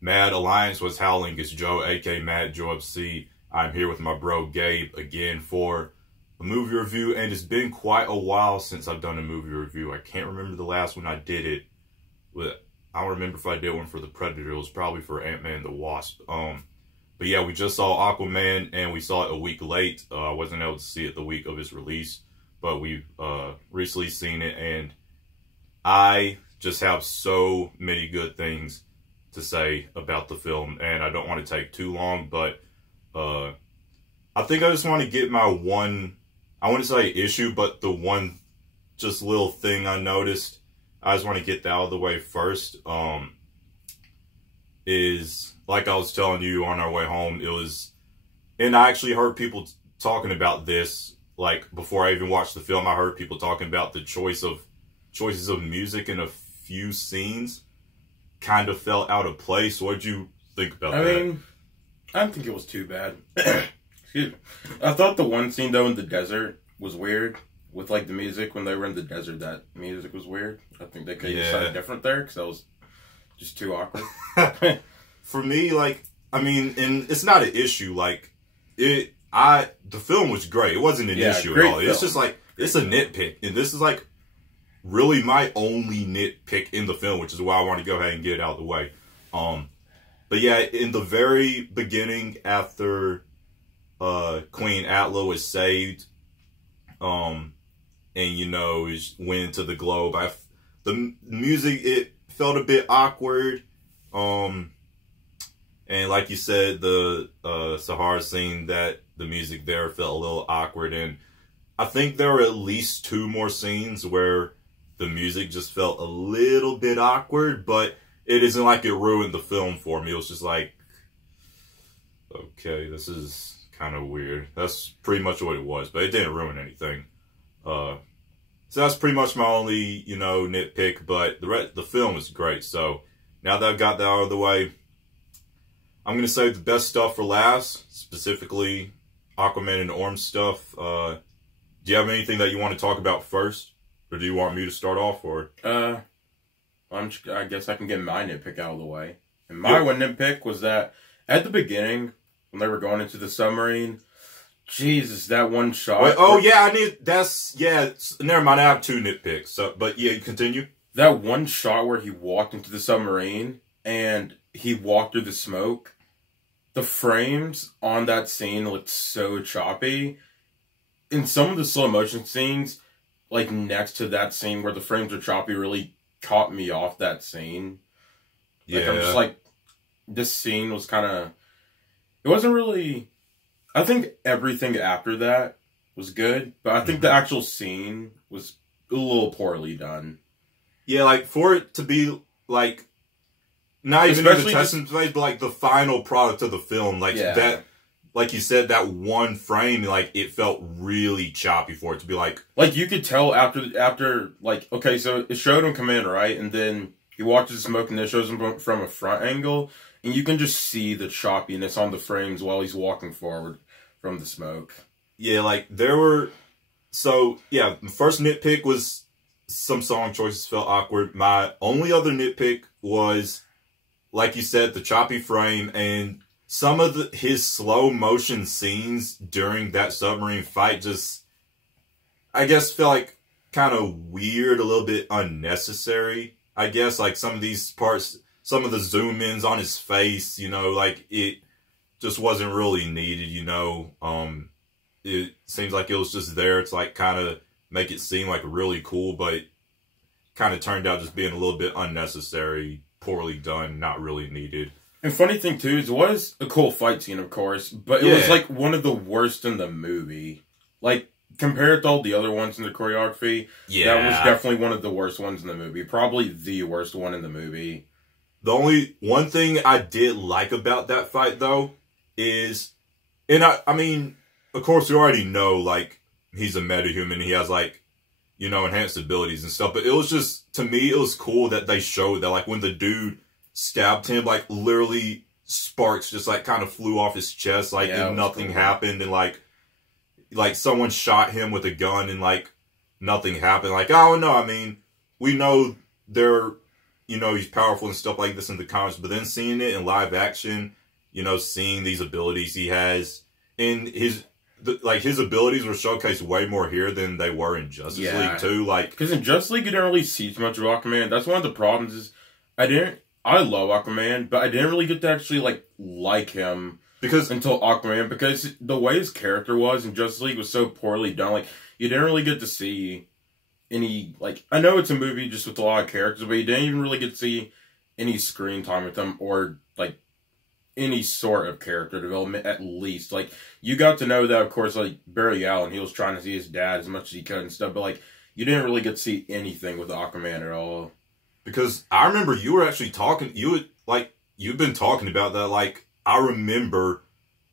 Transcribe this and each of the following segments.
Mad Alliance was howling. It's Joe, aka Mad Joe Up C. I'm here with my bro Gabe again for a movie review, and it's been quite a while since I've done a movie review. I can't remember the last one I did it. But I don't remember if I did one for The Predator. It was probably for Ant-Man and the Wasp. But yeah, we just saw Aquaman, and we saw it a week late. I wasn't able to see it the week of its release, but we've recently seen it, and I just have so many good things to say about the film, and I don't want to take too long, but I think I just want to get my one, I wouldn't say issue, but the one just little thing I noticed. I just want to get that out of the way first. Is, like I was telling you on our way home, it was, and I actually heard people talking about this, like, before I even watched the film. I heard people talking about the choices of music in a few scenes kind of felt out of place. What did you think about that? I mean, I don't think it was too bad. Excuse me. I thought the one scene, though, in the desert was weird. With, like, the music, when they were in the desert, that music was weird. I think they could have decided different there, because that was just too awkward. For me, like, I mean, and it's not an issue. Like, the film was great. It wasn't an issue at all. Film. It's just, like, it's a nitpick. And this is, like, really my only nitpick in the film, which is why I want to go ahead and get it out of the way. But yeah, in the very beginning, after Queen Atla is saved, and you know, went into the globe, the music, it felt a bit awkward. And like you said, the Sahara scene, that the music there felt a little awkward, and I think there were at least 2 more scenes where the music just felt a little bit awkward, but it isn't like it ruined the film for me. It was just like, okay, this is kind of weird. That's pretty much what it was, but it didn't ruin anything. So that's pretty much my only, you know, nitpick, but the film is great. So now that I've got that out of the way, I'm going to save the best stuff for last, specifically Aquaman and Orm stuff. Do you have anything that you want to talk about first? Or do you want me to start off? Or I guess I can get my nitpick out of the way. And my one nitpick was that at the beginning, when they were going into the submarine, Jesus, that one shot. Wait, never mind, I have 2 nitpicks. So, but yeah, continue. That one shot where he walked into the submarine and he walked through the smoke, the frames on that scene looked so choppy. In some of the slow motion scenes, like next to that scene where the frames are choppy, really caught me off that scene. Like, yeah. I'm just like, this scene was kind of, it wasn't really, I think everything after that was good, but I think the actual scene was a little poorly done. Yeah, like, for it to be, like, not even in the testing phase, but, like, the final product of the film, like, that, like you said, that one frame, like, it felt really choppy for it to be, like... Like, you could tell after, like, okay, so it showed him come in, right? And then he walked to the smoke, and then it shows him from a front angle, and you can just see the choppiness on the frames while he's walking forward from the smoke. Yeah, like, there were... So, yeah, the first nitpick was some song choices felt awkward. My only other nitpick was, like you said, the choppy frame, and some of his slow motion scenes during that submarine fight just, I guess, felt like kind of weird, a little bit unnecessary. I guess, like, some of these parts, some of the zoom ins on his face, you know, like, it just wasn't really needed, you know. It seems like it was just there to, like, kind of make it seem like really cool, but it kind of turned out just being a little bit unnecessary, poorly done, not really needed. And funny thing, too, is it was a cool fight scene, of course, but it was, like, one of the worst in the movie. Like, compared to all the other ones in the choreography, that was definitely one of the worst ones in the movie. Probably the worst one in the movie. The only one thing I did like about that fight, though, is... And I mean, of course, we already know, like, he's a metahuman. He has, like, you know, enhanced abilities and stuff. But it was just, to me, it was cool that they showed that, like, when the dude stabbed him, like, literally sparks just, like, kind of flew off his chest, like, and nothing happened. And, like, someone shot him with a gun and, like, nothing happened. Like, I don't know. I mean, we know they're, he's powerful and stuff like this in the comics, but then seeing it in live action, seeing these abilities he has, and his abilities were showcased way more here than they were in Justice League too. Like, because in Justice League you didn't really see too much of Aquaman. That's one of the problems. Is I love Aquaman, but I didn't really get to actually like him until Aquaman, because the way his character was in Justice League was so poorly done. Like, you didn't really get to see any, I know it's a movie just with a lot of characters, but you didn't even really get to see any screen time with them, or any sort of character development, at least. Like, you got to know that, of course, Barry Allen, he was trying to see his dad as much as he could and stuff, but you didn't really get to see anything with Aquaman at all. Because I remember you were actually talking, you've been talking about that. I remember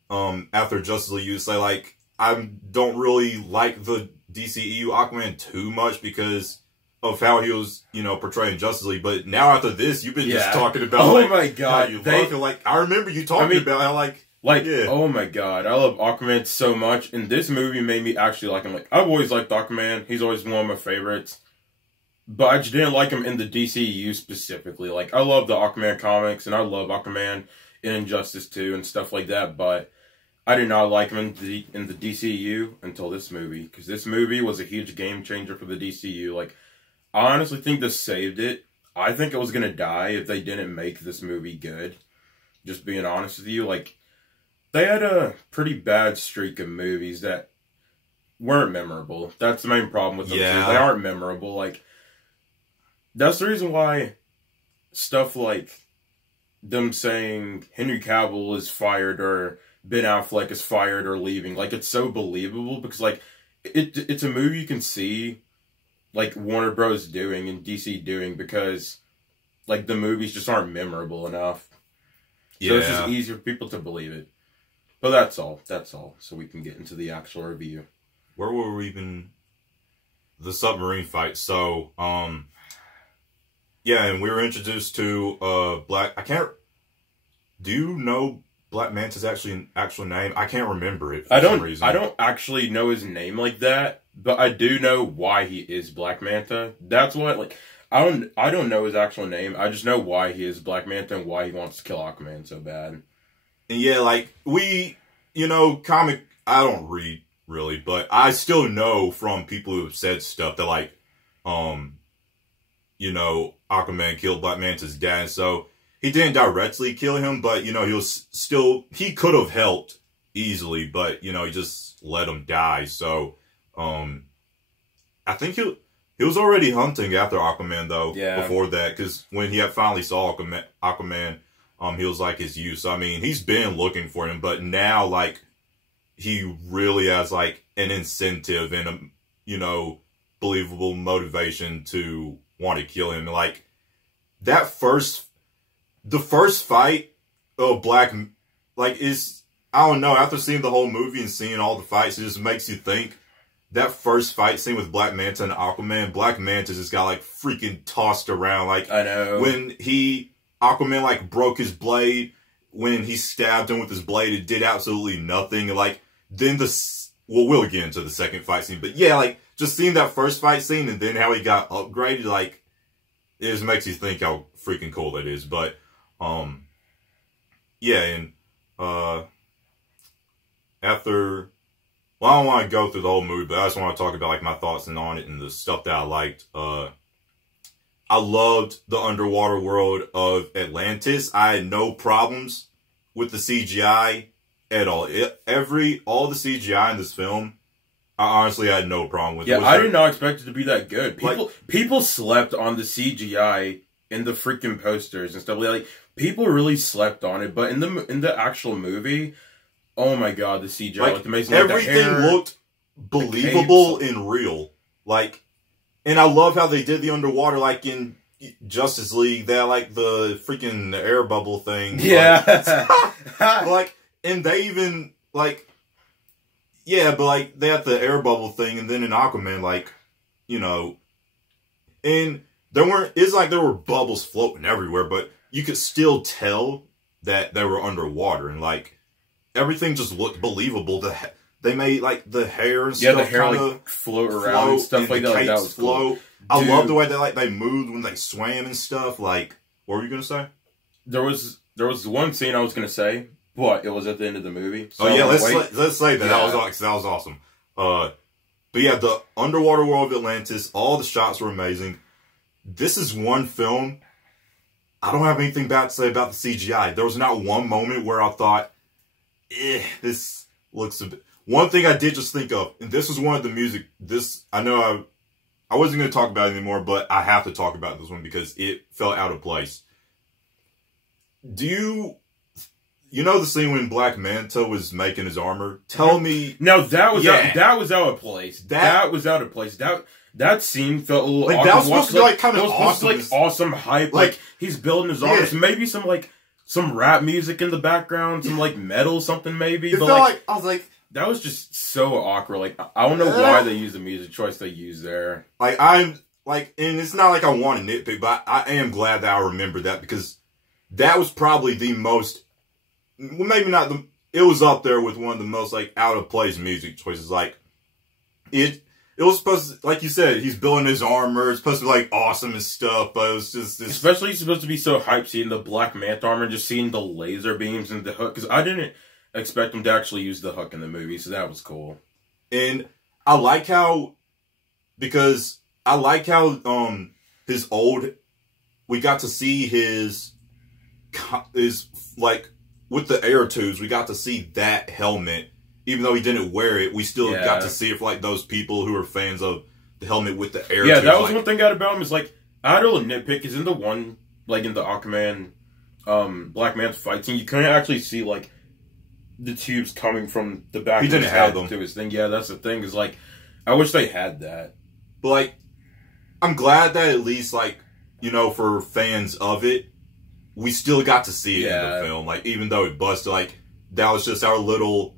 after Justice League, you say, I don't really like the DCEU Aquaman too much because of how he was, portraying Justice League. But now after this, you've been just talking about, oh my god, how you love it. I remember you talking about how, oh my god, I love Aquaman so much, and this movie made me actually like him. I've always liked Aquaman. He's always one of my favorites. But I just didn't like him in the DCEU specifically. I love the Aquaman comics, and I love Aquaman in Injustice 2 and stuff like that, but I did not like him in the DCEU until this movie, because this movie was a huge game changer for the DCU. I honestly think this saved it. I think it was going to die if they didn't make this movie good. Just being honest with you, they had a pretty bad streak of movies that weren't memorable. That's the main problem with them, too. They aren't memorable. That's the reason why stuff like them saying Henry Cavill is fired or Ben Affleck is fired or leaving, it's so believable, because it's a movie you can see Warner Bros. Doing and DC doing, because the movies just aren't memorable enough. So it's just easier for people to believe it. But that's all. So we can get into the actual review. Where were we even? The submarine fight. So, yeah, and we were introduced to do you know Black Manta's actual name? I can't remember it for some reason. I don't actually know his name like that, but I do know why he is Black Manta. That's what, I don't know his actual name. I just know why he is Black Manta and why he wants to kill Aquaman so bad. And yeah, comic, I don't read really, but I still know from people who have said stuff that Aquaman killed Black Manta's dad, so he didn't directly kill him, but, he could have helped easily, but, he just let him die. So, I think he was already hunting after Aquaman, though, before that, because when he had finally saw Aquaman, he was his use. So, I mean, he's been looking for him, but now, he really has, an incentive and a, believable motivation to want to kill him. The first fight of Black, is, I don't know, after seeing the whole movie and seeing all the fights, it just makes you think, that first fight scene with Black Manta and Aquaman, Black Manta just got, freaking tossed around. I know. When Aquaman, broke his blade, when he stabbed him with his blade, it did absolutely nothing. Then we'll get into the second fight scene, but yeah, just seeing that first fight scene and then how he got upgraded, it just makes you think how freaking cool that is. But, yeah, and, after, well, I don't want to go through the whole movie, but I just want to talk about, my thoughts on it and the stuff that I liked. I loved the underwater world of Atlantis. I had no problems with the CGI at all. All the CGI in this film, I honestly had no problem with it. Yeah, I did not expect it to be that good. People slept on the CGI in the freaking posters and stuff. People really slept on it, but in the actual movie, oh my god, the CGI looked amazing. Everything looked believable and real. And I love how they did the underwater, in Justice League. They had, the freaking air bubble thing. Yeah. And they even, yeah, but, they had the air bubble thing, and then in Aquaman, and there were bubbles floating everywhere, but you could still tell that they were underwater, and, everything just looked believable. The they made like the hair and yeah, stuff the hair like float around and stuff like that. Like, that was cool. I love the way they moved when they swam and stuff. Like, what were you gonna say? There was one scene I was gonna say, but it was at the end of the movie. So let's say that. Yeah. That was awesome. But yeah, the underwater world of Atlantis, all the shots were amazing. This is one film, I don't have anything bad to say about the CGI. There was not one moment where I thought, this looks a bit... One thing I did just think of, and this was one of the music, I know I wasn't going to talk about it anymore, but I have to talk about this one because it felt out of place. Do you know the scene when Black Manta was making his armor? Tell me... No, that was out of place. That was out of place. That scene felt a little like awkward. that was supposed to be like kind of awesome. Like awesome hype. Like he's building his armor. So maybe some rap music in the background, some like metal something maybe. It but felt like I was like, that was just so awkward. Like I don't know why they used the music choice they used there. Like and it's not like I want to nitpick, but I am glad that I remembered that because that was probably the most, well, maybe not the, it was up there with one of the most like out of place music choices. Like it was supposed to, like you said, he's building his armor. It's supposed to be like awesome and stuff, but it was just this. Especially he's supposed to be so hyped seeing the Black Manta armor and just seeing the laser beams and the hook. Because I didn't expect him to actually use the hook in the movie, so that was cool. And I like how, because I like how his old, we got to see his like with the air tubes, we got to see that helmet. Even though he didn't wear it, we still got to see it for like those people who are fans of the helmet with the air tubes. Yeah, that was one thing I got about him is like, I had a little nitpick is in the one, like in the Aquaman, Black Manta fight scene, you couldn't actually see like the tubes coming from the back of his head to his thing. Yeah, that's the thing is like, I wish they had that. But like, I'm glad that at least like, you know, for fans of it, we still got to see it in the film. Like, even though it busted, like, that was just our little...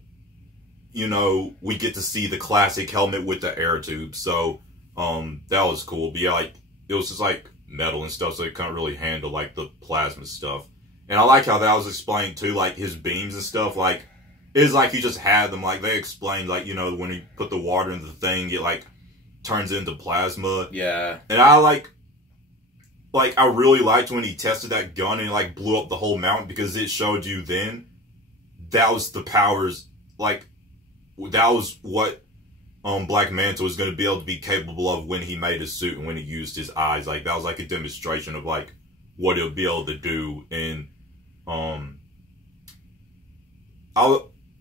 You know, we get to see the classic helmet with the air tube. So, that was cool. But yeah, like, it was just like metal and stuff, so it couldn't really handle like the plasma stuff. And I like how that was explained too, like his beams and stuff. Like, it's like he just had them. Like, they explained, like, you know, when he put the water in the thing, it like turns into plasma. Yeah. And I I really liked when he tested that gun and it like blew up the whole mountain because it showed you then that was the powers, like, that was what Black Manta was going to be able to be capable of when he made his suit and when he used his eyes. Like, that was like a demonstration of like what he'll be able to do. And I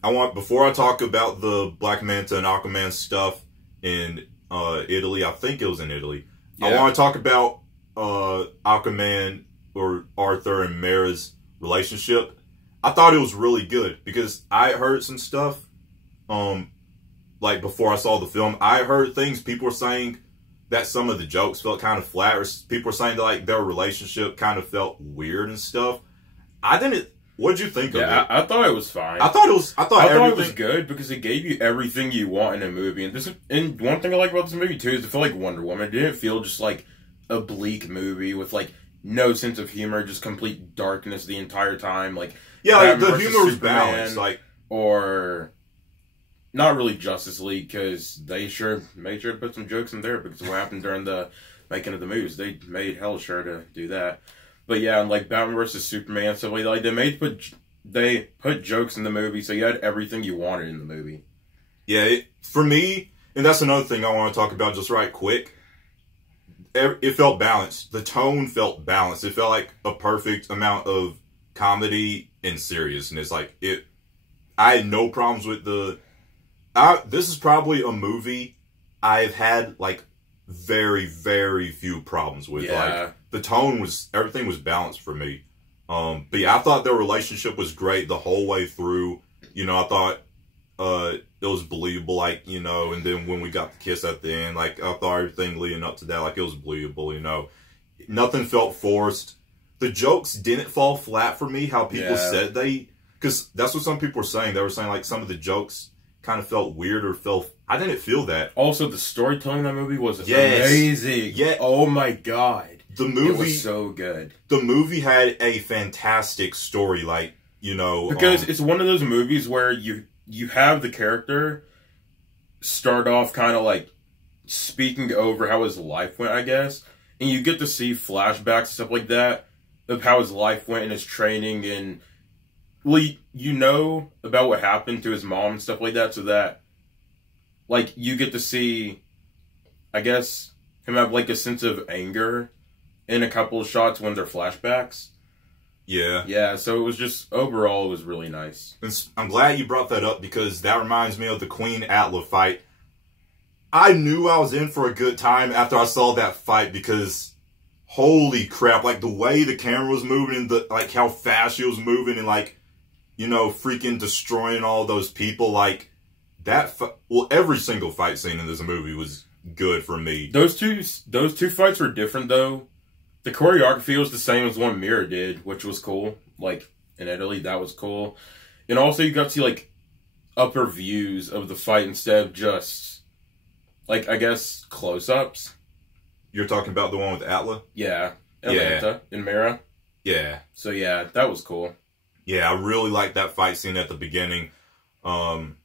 want, before I talk about the Black Manta and Aquaman stuff in Italy, I think it was in Italy. Yeah. I want to talk about Aquaman or Arthur and Mera's relationship. I thought it was really good because I heard some stuff. Like before I saw the film, I heard things people were saying that some of the jokes felt kind of flat, or people were saying that like their relationship kind of felt weird and stuff. I didn't. What did you think of it? I thought it was fine. I thought it was good because it gave you everything you want in a movie. And one thing I like about this movie too is it felt like Wonder Woman. It didn't feel just like a bleak movie with like no sense of humor, just complete darkness the entire time. Like, yeah, like the humor was balanced, like, or not really Justice League, because they made sure to put some jokes in there because of what happened during the making of the movies. They made hell sure to do that. But yeah, and like Batman vs Superman, so like they put jokes in the movie, so you had everything you wanted in the movie. Yeah, for me, and that's another thing I want to talk about just right quick. It felt balanced. The tone felt balanced. It felt like a perfect amount of comedy and seriousness. Like I had no problems with this is probably a movie I've had like very, very few problems with. Yeah. Like the tone everything was balanced for me. But yeah, I thought their relationship was great the whole way through. You know, I thought it was believable, like, you know, and then when we got the kiss at the end, like, I thought everything leading up to that, like, it was believable, you know. Nothing felt forced. The jokes didn't fall flat for me, how people said because that's what some people were saying. They were saying, like, some of the jokes kind of felt weird or I didn't feel that. Also, the storytelling in that movie was amazing. Yeah. Oh my god. The movie it was so good. The movie had a fantastic story, like, you know. Because it's one of those movies where you have the character, start off kind of like speaking over how his life went, I guess. And you get to see flashbacks and stuff like that of how his life went and his training, and well, you know about what happened to his mom and stuff like that, so that like you get to see, I guess, him have like a sense of anger in a couple of shots when they're flashbacks. Yeah. Yeah, so it was just, overall, it was really nice. I'm glad you brought that up because that reminds me of the Queen Atla fight. I knew I was in for a good time after I saw that fight because holy crap, like the way the camera was moving and like how fast she was moving and like, you know, freaking destroying all those people, like that, well, every single fight scene in this movie was good for me. Those two fights were different though. The choreography was the same as one Mira did, which was cool. Like, in Italy, that was cool. And also, you got to see, like, upper views of the fight instead of just, like, I guess, close-ups. You're talking about the one with Atla? Yeah. Atlanta, in Mira. Yeah. So, yeah, that was cool. Yeah, I really liked that fight scene at the beginning. And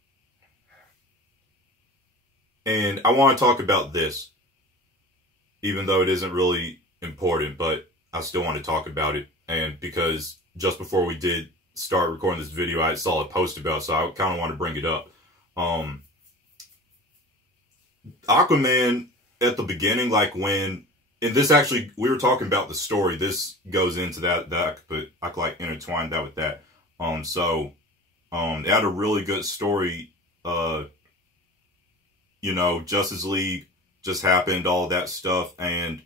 I want to talk about this, even though it isn't really important, but I still want to talk about it. And because just before we did start recording this video, I saw a post about it, so I kind of want to bring it up. Aquaman at the beginning, like when, and this actually, we were talking about the story. This goes into that but I could like intertwine that with that. It had a really good story. You know, Justice League just happened, all that stuff, and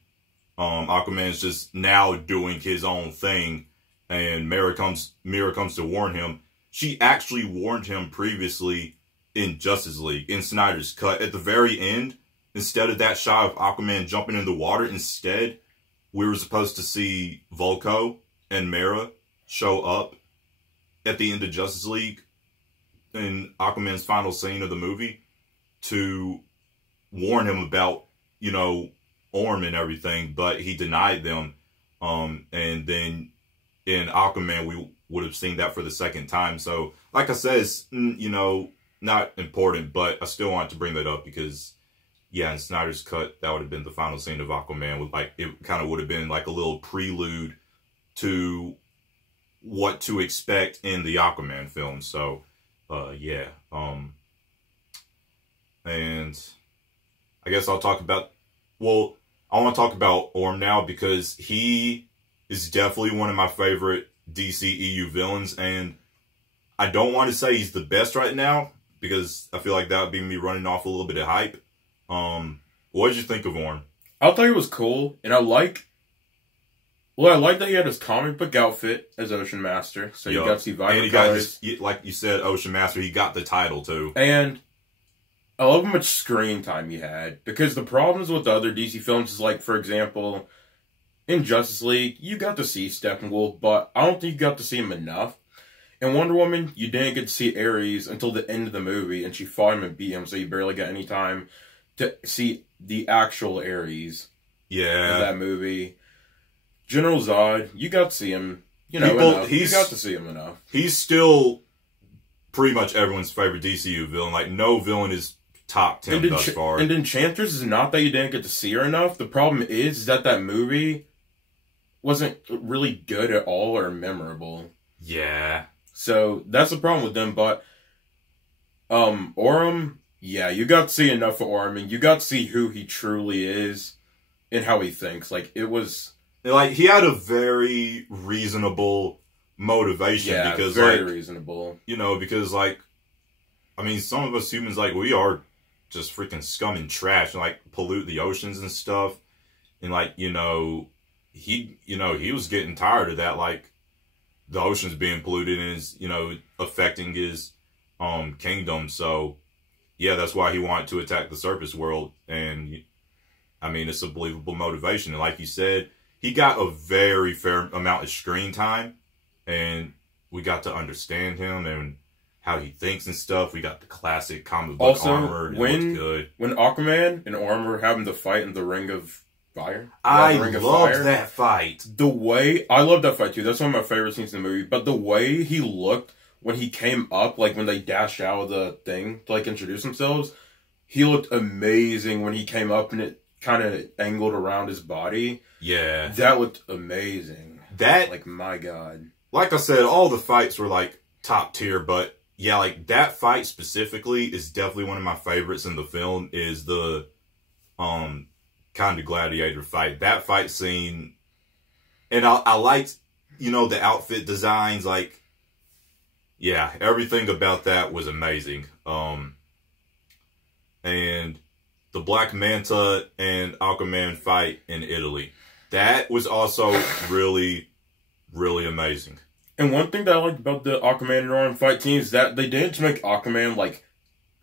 Aquaman's just now doing his own thing, and Mira comes to warn him. She actually warned him previously in Justice League, in Snyder's cut. At the very end, instead of that shot of Aquaman jumping in the water, instead, we were supposed to see Volko and Mira show up at the end of Justice League in Aquaman's final scene of the movie to warn him about, you know, Orm and everything, but he denied them. And then in Aquaman, we would have seen that for the second time. So, like I said, it's, you know, not important, but I still want to bring that up because, yeah, in Snyder's cut, that would have been the final scene of Aquaman. With like, it kind of would have been like a little prelude to what to expect in the Aquaman film. So, yeah. And I guess I'll talk about, well, I want to talk about Orm now because he is definitely one of my favorite DCEU villains, and I don't want to say he's the best right now because I feel like that would be me running off a little bit of hype. What did you think of Orm? I thought he was cool, and I like that he had his comic book outfit as Ocean Master, so you got to see vibrant colors. Like you said, Ocean Master, he got the title too. And I love how much screen time he had, because the problems with the other DC films is, like, for example, in Justice League, you got to see Steppenwolf, but I don't think you got to see him enough. In Wonder Woman, you didn't get to see Ares until the end of the movie, and she fought him and beat him, so you barely got any time to see the actual Ares in that movie. General Zod, you got to see him, you know, enough. You got to see him enough. He's still pretty much everyone's favorite DCU villain. Like, no villain is top 10 thus far. And Enchantress is not that you didn't get to see her enough. The problem is that movie wasn't really good at all or memorable. Yeah. So that's the problem with them. But Orm, yeah, you got to see enough of Orm, and you got to see who he truly is and how he thinks. Like, it was, like, he had a very reasonable motivation. Yeah, because very like, reasonable. You know, because like, I mean, some of us humans, like, we are just freaking scum and trash and like pollute the oceans and stuff. And like, you know, he was getting tired of that, like the oceans being polluted and is, you know, affecting his kingdom. So yeah, that's why he wanted to attack the surface world. And I mean, it's a believable motivation. And like you said, he got a very fair amount of screen time, and we got to understand him and how he thinks and stuff. We got the classic comic book armor. It looked good. When Aquaman and Orm were having the fight in the Ring of Fire, I loved that fight. I love that fight too. That's one of my favorite scenes in the movie. But the way he looked when he came up, like when they dashed out of the thing to like introduce themselves, he looked amazing when he came up and it kind of angled around his body. Yeah. That looked amazing. That, like, my God. Like I said, all the fights were, like, top tier, but yeah, like, that fight specifically is definitely one of my favorites in the film, is the, kind of gladiator fight. That fight scene, and I liked, you know, the outfit designs, like, yeah, everything about that was amazing. And the Black Manta and Aquaman fight in Italy, that was also really, really amazing. And one thing that I liked about the Aquaman and Orm fight scene is that they didn't make Aquaman, like,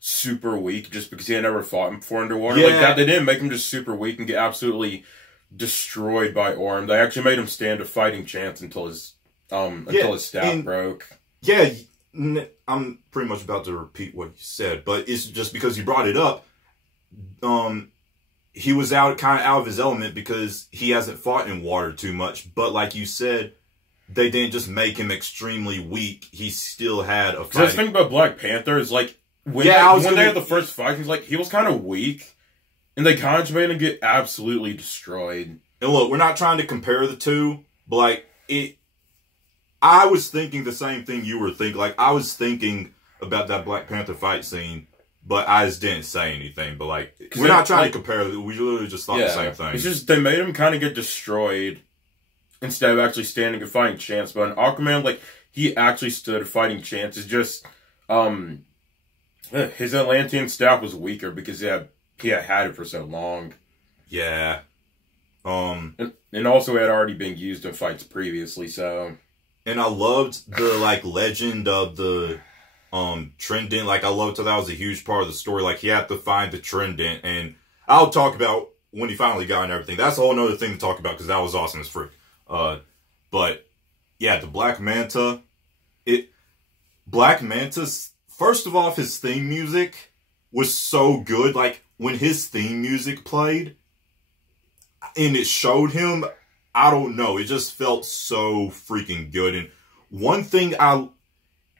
super weak just because he had never fought him before underwater. Yeah. Like that, they didn't make him just super weak and get absolutely destroyed by Orm. They actually made him stand a fighting chance until his staff broke. Yeah, I'm pretty much about to repeat what you said, but it's just because you brought it up. He was kind of out of his element because he hasn't fought in water too much. But like you said, they didn't just make him extremely weak. He still had a fight. The thing about Black Panther is, like, when they had the first fight, he was kind of weak, and they kind of made him get absolutely destroyed. And look, we're not trying to compare the two, but like I was thinking the same thing you were thinking. Like, I was thinking about that Black Panther fight scene, but I just didn't say anything. But like, we're not trying to compare. We literally just thought the same thing. It's just they made him kind of get destroyed instead of actually standing a fighting chance. But in Aquaman, like, he actually stood a fighting chance. It's just his Atlantean staff was weaker because he had it for so long. Yeah. And also it had already been used in fights previously, so. And I loved the, like, legend of the Trident. Like, I loved how that was a huge part of the story. Like, he had to find the Trident, and I'll talk about when he finally got and everything. That's a whole nother thing to talk about because that was awesome as frick. But yeah, the Black Manta. Black Manta's, first of all, his theme music was so good. Like, when his theme music played and it showed him, I don't know, it just felt so freaking good. And one thing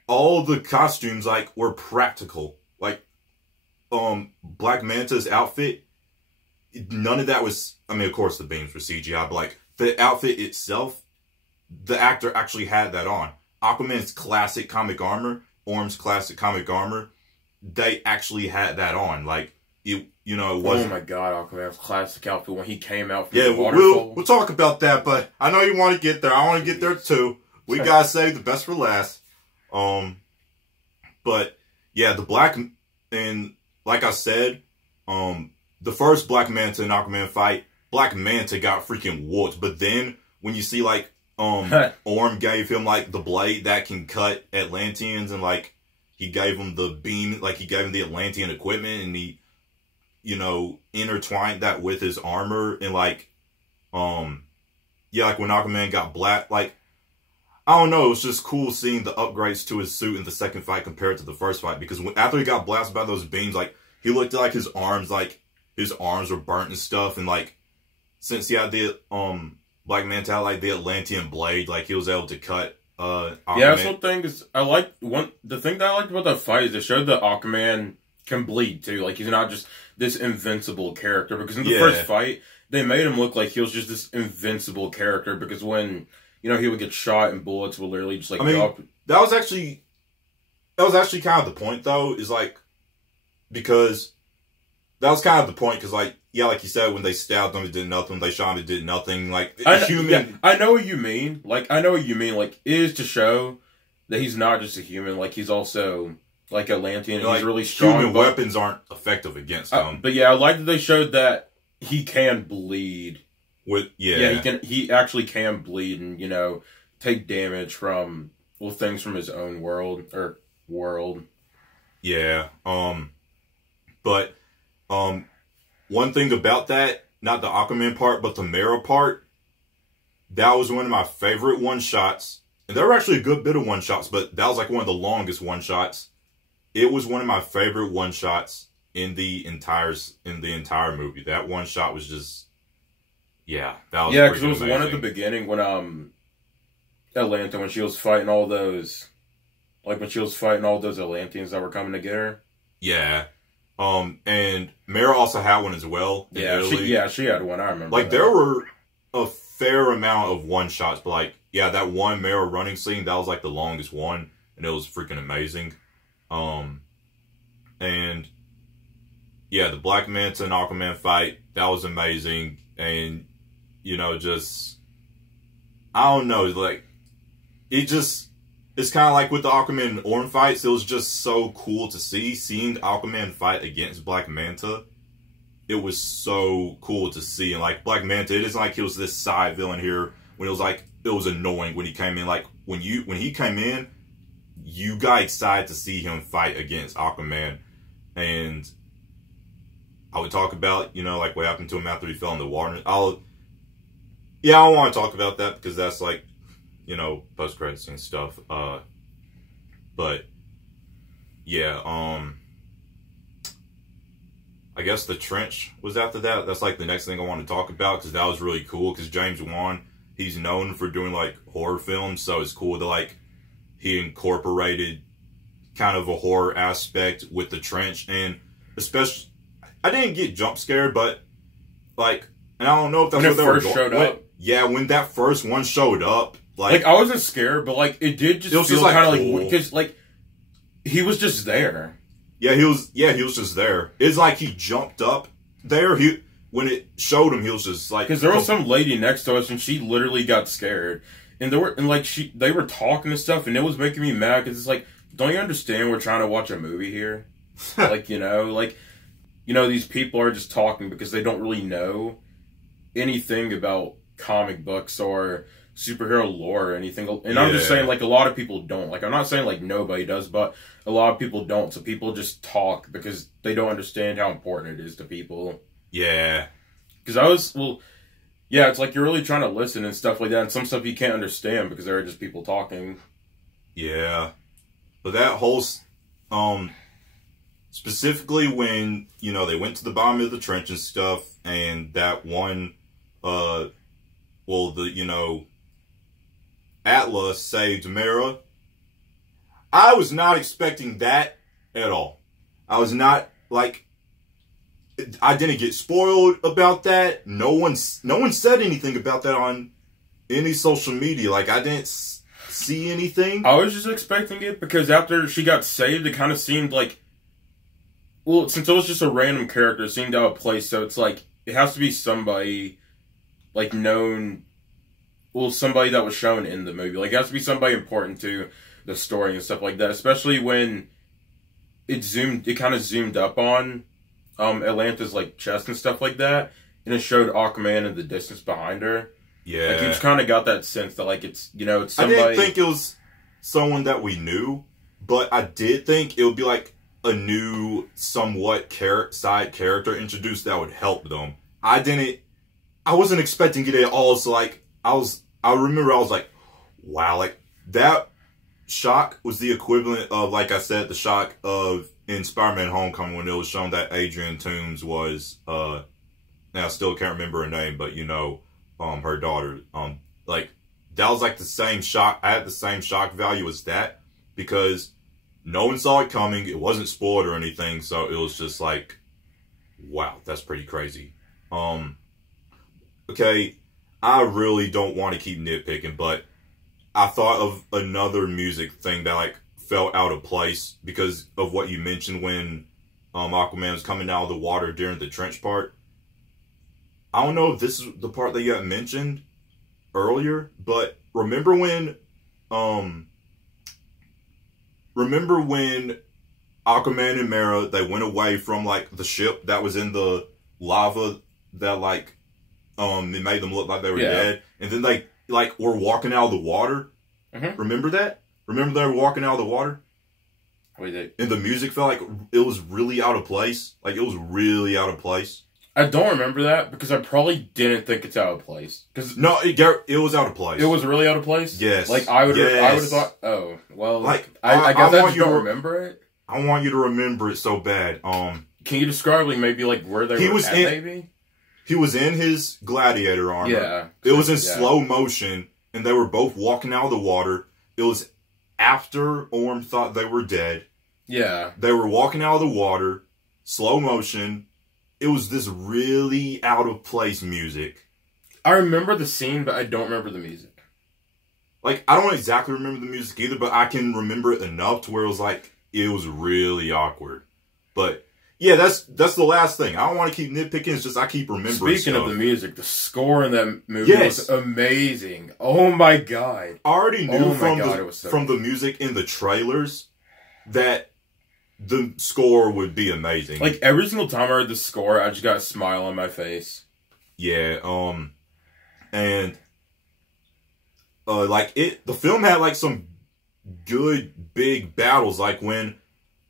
all the costumes, like, were practical. Like, Black Manta's outfit, none of that was, I mean, of course the beams were CGI, but like, the outfit itself, the actor actually had that on. Aquaman's classic comic armor, Orm's classic comic armor, they actually had that on. Like, it wasn't. Oh my God, Aquaman's classic outfit when he came out from the waterfall. We'll talk about that, but I know you want to get there. I want to get there too. We gotta save the best for last. But yeah, the Black, and like I said, the first Black Manta and Aquaman fight, Black Manta got freaking whooped. But then when you see, like, Orm gave him, like, the blade that can cut Atlanteans, and, like, he gave him the beam, like, he gave him the Atlantean equipment, and he, intertwined that with his armor, and, like, yeah, like, when Aquaman got black, like, I don't know, it was just cool seeing the upgrades to his suit in the second fight compared to the first fight, because after he got blasted by those beams, like, he looked like his arms were burnt and stuff, and, like, since he had the, Black Manta had, like, the Atlantean blade, like, he was able to cut, Aquaman. Yeah, that's one thing is, the thing that I liked about that fight is it showed that Aquaman can bleed, too. Like, he's not just this invincible character, because in the first fight, they made him look like he was just this invincible character, because when, he would get shot and bullets would literally just, like, go up. That was actually kind of the point, though, is, like, because that was kind of the point, because, like, yeah, like you said, when they stabbed him, it did nothing. When they shot him, it did nothing. Like, human. Yeah, I know what you mean. Like, I know what you mean. Like, it is to show that he's not just a human. Like, he's also, like, Atlantean, and, like, he's really strong. Human weapons aren't effective against him. But yeah, I like that they showed that he can bleed. He actually can bleed and, take damage from, things from his own world. Yeah. But, one thing about that, not the Aquaman part, but the Mera part, that was one of my favorite one-shots. And there were actually a good bit of one-shots, but that was like one of the longest one-shots. It was one of my favorite one-shots in the entire movie. That one-shot was just, yeah, that was because it was amazing. One at the beginning when Atlanta, when she was fighting all those, like when she was fighting all those Atlanteans that were coming to get her. Yeah. And Mara also had one as well. Yeah, she had one. I remember. Like, there were a fair amount of one-shots, but, like, yeah, that one Mara running scene, that was, like, the longest one, and it was freaking amazing. And, yeah, the Black Manta and Aquaman fight, that was amazing, and, you know, just, I don't know, like, it just, it's kind of like with the Aquaman and Orm fights, it was just so cool to seeing Aquaman fight against Black Manta. It was so cool to see, and like Black Manta, it isn't like he was this side villain here. When it was like, it was annoying when he came in. Like when he came in, you got excited to see him fight against Aquaman, and I would talk about, you know, like what happened to him after he fell in the water. I don't want to talk about that because that's like, you know, post credits and stuff. But yeah, I guess the trench was after that. That's like the next thing I want to talk about because that was really cool. Because James Wan, he's known for doing like horror films, so it's cool that like he incorporated kind of a horror aspect with the trench, and especially I didn't get jump scared, but like, and I don't know if that's when what it they first were showed up. Yeah, when that first one showed up. Like I wasn't scared, but like it did just feel kind of cool. Like because like he was just there. Yeah, he was just there. It's like he jumped up there. When it showed him, he was just like, because there was some lady next to us and she literally got scared, and they were talking and stuff, and it was making me mad because it's like, don't you understand? We're trying to watch a movie here. like you know, these people are just talking because they don't really know anything about comic books or superhero lore or anything, and I'm just saying, like, a lot of people don't. Like, I'm not saying like nobody does, but a lot of people don't. So people just talk because they don't understand how important it is to people. Yeah, because it's like you're really trying to listen and stuff like that, and some stuff you can't understand because there are just people talking. Yeah, but that whole specifically when, you know, they went to the bottom of the trench and stuff, and that one you know, Atlas saved Mara. I was not expecting that at all. I was not, like, I didn't get spoiled about that. No one said anything about that on any social media. Like, I didn't see anything. I was just expecting it because after she got saved, it kind of seemed like, well, since it was just a random character, it seemed out of place. So it's like, it has to be somebody, like, known, well, somebody that was shown in the movie. Like, it has to be somebody important to the story and stuff like that. Especially when it kind of zoomed up on Atlanta's, like, chest and stuff like that. And it showed Aquaman in the distance behind her. Yeah. Like, you just kind of got that sense that, like, it's, you know, it's somebody. I didn't think it was someone that we knew, but I did think it would be, like, a new, somewhat side character introduced that would help them. I wasn't expecting it at all, so, like, I remember I was like, wow, like, that shock was the equivalent of, like I said, the shock of in Spider-Man Homecoming when it was shown that Adrian Toomes was, now I still can't remember her name, but, you know, her daughter, like, that was, like, the same shock. I had the same shock value as that, because no one saw it coming, it wasn't spoiled or anything, so it was just like, wow, that's pretty crazy. Okay, I really don't want to keep nitpicking, but I thought of another music thing that, like, felt out of place because of what you mentioned when Aquaman was coming out of the water during the trench part. I don't know if this is the part that you had mentioned earlier, but remember when Aquaman and Mara, they went away from, like, the ship that was in the lava that, like, it made them look like they were dead, and then they, like, were walking out of the water. Mm-hmm. Remember that? Remember they were walking out of the water? Wait, and the music felt like it was really out of place. Like, it was really out of place. I don't remember that because I probably didn't think it's out of place. No, it was out of place. It was really out of place? Yes. Like, I would have thought, oh, well, like, I guess I just don't remember it. I want you to remember it so bad. Can you describe, like, maybe, like, where they were at, maybe? He was in his gladiator armor. Yeah. It was in slow motion, and they were both walking out of the water. It was after Orm thought they were dead. Yeah. They were walking out of the water, slow motion. It was this really out of place music. I remember the scene, but I don't remember the music. Like, I don't exactly remember the music either, but I can remember it enough to where it was like, it was really awkward. But yeah, that's the last thing. I don't want to keep nitpicking. It's just I keep remembering Speaking stuff. of the music, the score in that movie was amazing. Oh my god! I already knew from good. the music in the trailers that the score would be amazing. Like every single time I heard the score, I just got a smile on my face. Yeah. And like the film had like some good big battles, like when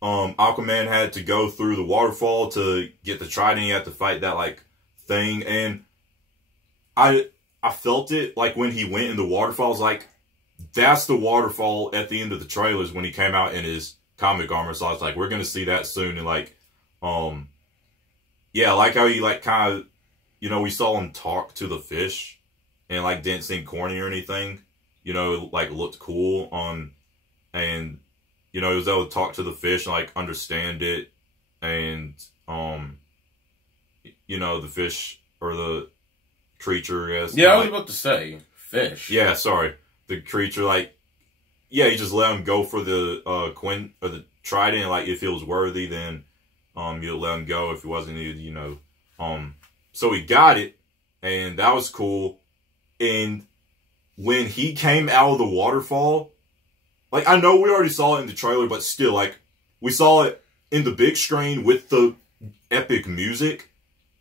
Aquaman had to go through the waterfall to get the trident. He had to fight that like thing, and I felt it like when he went in the waterfall. I was like, that's the waterfall at the end of the trailers when he came out in his comic armor. So I was like, we're gonna see that soon. And like, yeah, like how he like kind of, you know, we saw him talk to the fish and like didn't seem corny or anything. You know, like looked cool and you know, he was able to talk to the fish and, like, understand it. And, you know, the fish, or the creature, I guess. Yeah, I was about to say, fish. Yeah, sorry. The creature, like, yeah, he just let him go for the, or the trident. Like, if he was worthy, then, you'd let him go. If he wasn't, you know. So he got it, and that was cool. And when he came out of the waterfall, like, I know we already saw it in the trailer, but still, like, we saw it in the big screen with the epic music.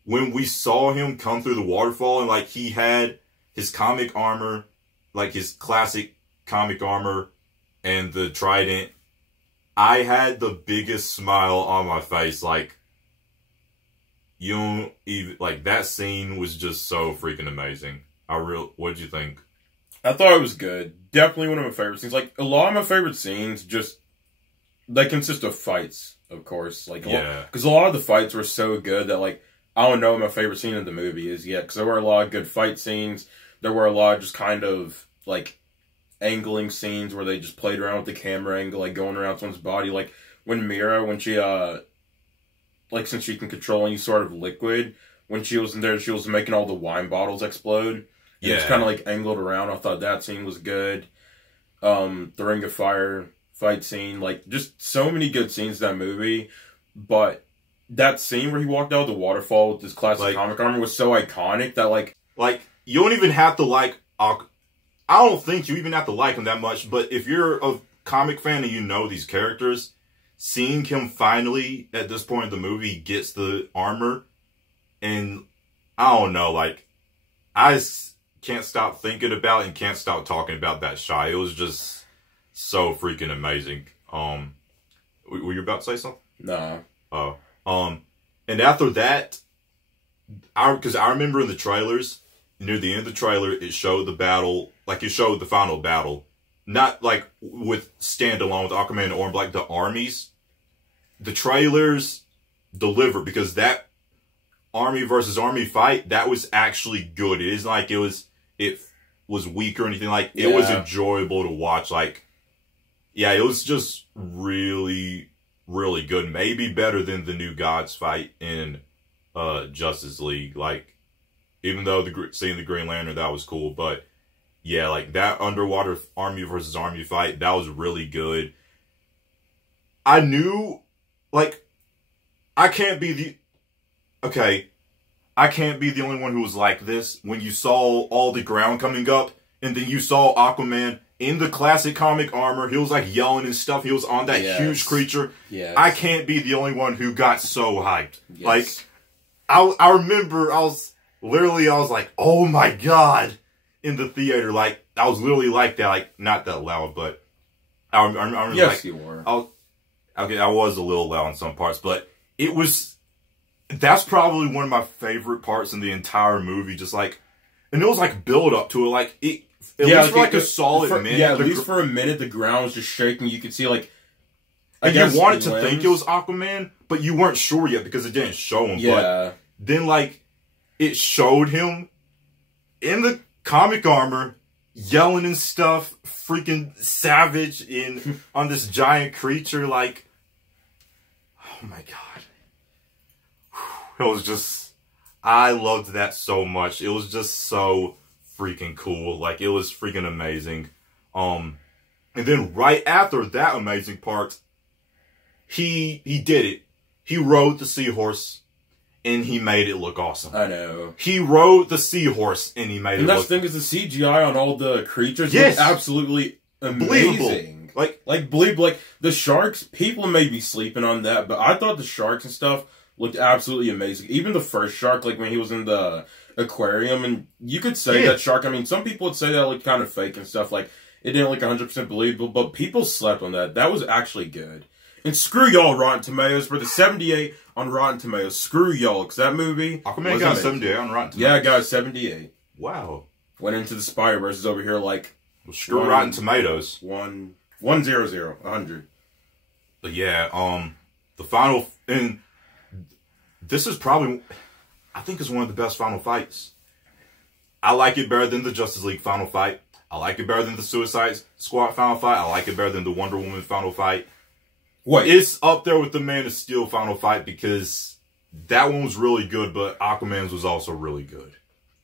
When we saw him come through the waterfall and, like, he had his comic armor, like, his classic comic armor and the trident, I had the biggest smile on my face. Like, you don't even, like, that scene was just so freaking amazing. What'd you think? I thought it was good. Definitely one of my favorite scenes. Like, a lot of my favorite scenes just, they consist of fights, of course. Like, yeah. Because a lot of the fights were so good that, like, I don't know what my favorite scene in the movie is yet. Because there were a lot of good fight scenes. There were a lot of just kind of, like, angling scenes where they just played around with the camera angle, like, going around someone's body. Like, when Mira, when she, like, since she can control any sort of liquid, when she was in there, she was making all the wine bottles explode. Yeah. It's kind of like angled around. I thought that scene was good. The Ring of Fire fight scene. Like, just so many good scenes in that movie. But that scene where he walked out of the waterfall with his classic comic armor was so iconic that, like, you don't even have to like... I don't think you even have to like him that much. But if you're a comic fan and you know these characters, seeing him finally, at this point in the movie, gets the armor. And, I don't know, like, I can't stop thinking about and can't stop talking about that shot. It was just so freaking amazing. Were you about to say something? Nah. Oh. And after that, because I remember in the trailers, near the end of the trailer, it showed the battle, like it showed the final battle. Not like with standalone with Aquaman and Orm, like the armies. The trailers delivered, because that army versus army fight, that was actually good. It isn't like it was weak or anything. Like, it was enjoyable to watch. Like, yeah, it was just really, really good. Maybe better than the New Gods fight in Justice League. Like, even though seeing the Green Lantern, that was cool. But, yeah, like, that underwater army versus army fight, that was really good. I knew, like, I can't be the only one who was like this. When you saw all the ground coming up, and then you saw Aquaman in the classic comic armor, he was like yelling and stuff. He was on that huge creature. Yes. I can't be the only one who got so hyped. Yes. Like, I remember I was like, oh my god, in the theater. Like, I was literally like that. Like, not that loud, but I remember, yes, like, you were. I was a little loud in some parts, but it was... That's probably one of my favorite parts in the entire movie. Just like, and it was like build up to it. Like, at least for like a solid minute. Yeah, at least for a minute, the ground was just shaking. You could see, like, and you wanted to think it was Aquaman, but you weren't sure yet because it didn't show him. Yeah. But then, like, it showed him in the comic armor, yelling and stuff, freaking savage on this giant creature. Like, oh my god. It was just, I loved that so much. It was just so freaking cool. Like, it was freaking amazing. And then right after that amazing part, he did it. He rode the seahorse, and he made it look awesome. I know. He rode the seahorse, and he made it look... And that's the thing, is the CGI on all the creatures yes, is absolutely amazing. Believable. Like, the sharks, people may be sleeping on that, but I thought the sharks and stuff looked absolutely amazing. Even the first shark, like when he was in the aquarium, and you could say that shark, I mean, some people would say that looked kind of fake and stuff, like, it didn't look 100% believable, but people slept on that. That was actually good. And screw y'all, Rotten Tomatoes, for the 78 on Rotten Tomatoes. Screw y'all, because that movie Aquaman got a 78 on Rotten Tomatoes. Yeah, it got a 78. Wow. Went into the Spider-Verse is over here like... Well, screw Rotten Tomatoes. 100. But yeah, the final... And this is probably... I think it's one of the best final fights. I like it better than the Justice League final fight. I like it better than the Suicide Squad final fight. I like it better than the Wonder Woman final fight. What? It's up there with the Man of Steel final fight because that one was really good, but Aquaman's was also really good.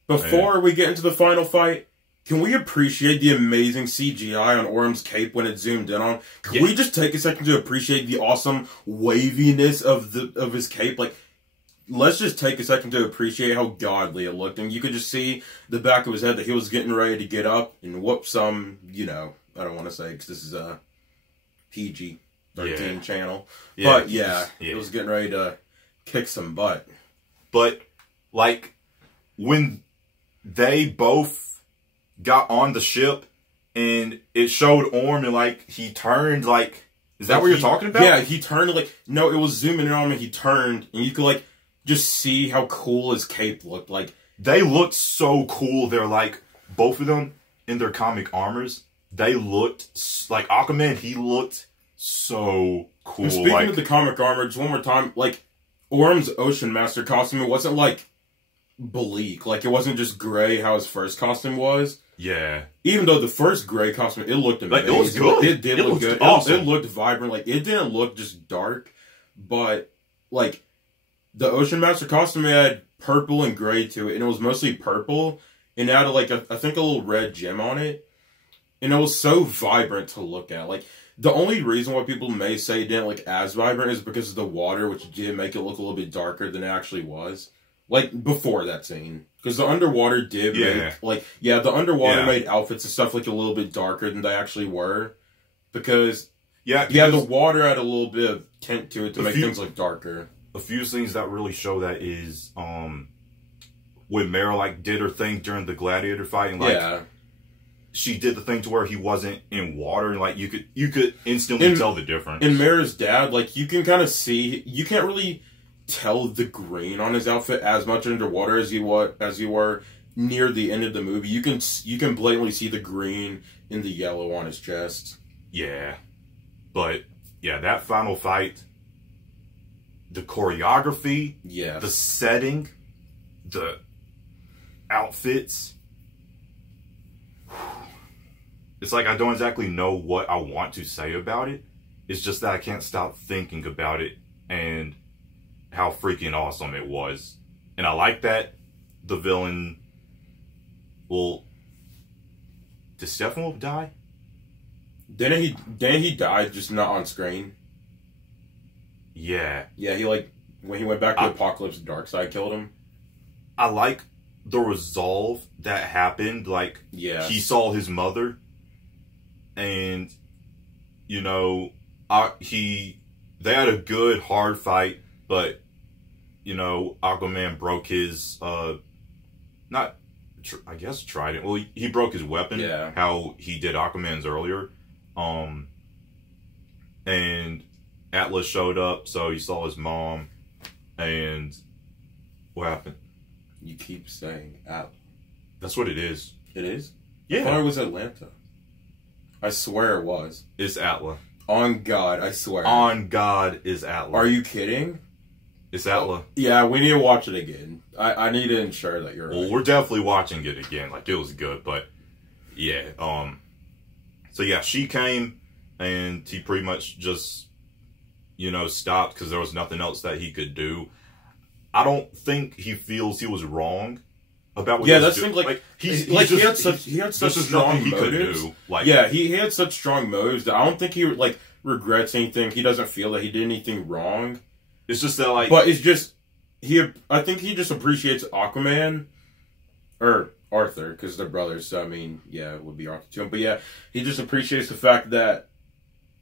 Before we get into the final fight, can we appreciate the amazing CGI on Orm's cape when it zoomed in on? Can we just take a second to appreciate the awesome waviness of his cape? Like, let's just take a second to appreciate how godly it looked. And you could just see the back of his head that he was getting ready to get up and whoop some, you know, I don't want to say because this is a PG-13 channel. Yeah. But it was getting ready to kick some butt. But, like, when they both got on the ship and it showed Orm and, like, he turned, like, is that what you're talking about? Yeah, he turned, like, no, it was zooming in on him and he turned and you could, like, just see how cool his cape looked. Like, they looked so cool. They're like, both of them in their comic armors, they looked like Aquaman. He looked so cool. And speaking of the comic armor, just one more time, like, Orm's Ocean Master costume, it wasn't like bleak. Like, it wasn't just gray how his first costume was. Yeah. Even though the first gray costume, it looked amazing. Like, it was good. It did look good. Awesome. It looked vibrant. Like, it didn't look just dark, but, like, the Ocean Master costume had purple and gray to it, and it was mostly purple, and it had, like, I think a little red gem on it, and it was so vibrant to look at. Like, the only reason why people may say it didn't look as vibrant is because of the water, which did make it look a little bit darker than it actually was. Like, before that scene. Because the underwater did make, like, the underwater made outfits and stuff, like, a little bit darker than they actually were. Because, the water had a little bit of tint to it to make things look darker. A few things that really show that is, when Mera, like, did her thing during the gladiator fight, and, like, she did the thing to where he wasn't in water, and, like, you could instantly tell the difference. And Mera's dad, like, you can kind of see, you can't really tell the green on his outfit as much underwater as you were near the end of the movie. You can blatantly see the green and the yellow on his chest. Yeah. But, yeah, that final fight, the choreography, the setting, the outfits. It's like I don't exactly know what I want to say about it. It's just that I can't stop thinking about it and how freaking awesome it was. And I like that the villain will... Did Steppenwolf die? Didn't he die, just not on screen? Yeah. Yeah, he, like, when he went back to Apocalypse, Darkseid killed him. I like the resolve that happened. Like, he saw his mother, and, you know, they had a good, hard fight, but, you know, Aquaman broke his, I guess trident. Well, he broke his weapon, how he did Aquaman's earlier. And Atlas showed up, so he saw his mom, and what happened? You keep saying Atlas. That's what it is. It is? Yeah. I thought it was Atlanta. I swear it was. It's Atla. On God, I swear. On God is Atla. Are you kidding? It's Atla. Yeah, we need to watch it again. I need to ensure that you're right. Well, we're definitely watching it again. Like, it was good, but yeah. So yeah, she came, and he pretty much just, you know, stopped because there was nothing else that he could do. I don't think he feels he was wrong about what Yeah, he was that's doing. the thing. Like, he had such this is strong nothing he could motives. do. Like, Yeah, he had such strong motives that I don't think he like regrets anything. He doesn't feel that he did anything wrong. it's just that like, But it's just I think he just appreciates Aquaman or Arthur because they're brothers. So I mean, yeah, it would be Arthur to him. But yeah, he just appreciates the fact that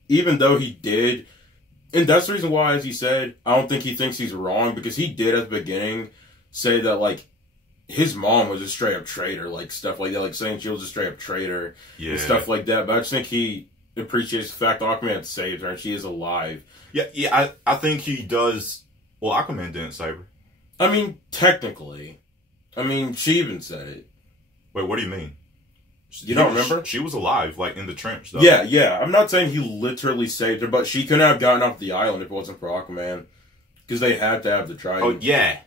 even though he did, and that's the reason why, as he said, I don't think he thinks he's wrong because he did at the beginning say that like his mom was a straight up traitor, like stuff like that, like saying she was a straight up traitor and stuff like that. But I just think he appreciates the fact that Aquaman saved her and she is alive. Yeah, I think he does. Well, Aquaman didn't save her. I mean, technically. I mean, she even said it. Wait, what do you mean? You don't remember? She was alive, like in the trench, though. Yeah. I'm not saying he literally saved her, but she couldn't have gotten off the island if it wasn't for Aquaman. Because they had to have the trident. Oh, yeah.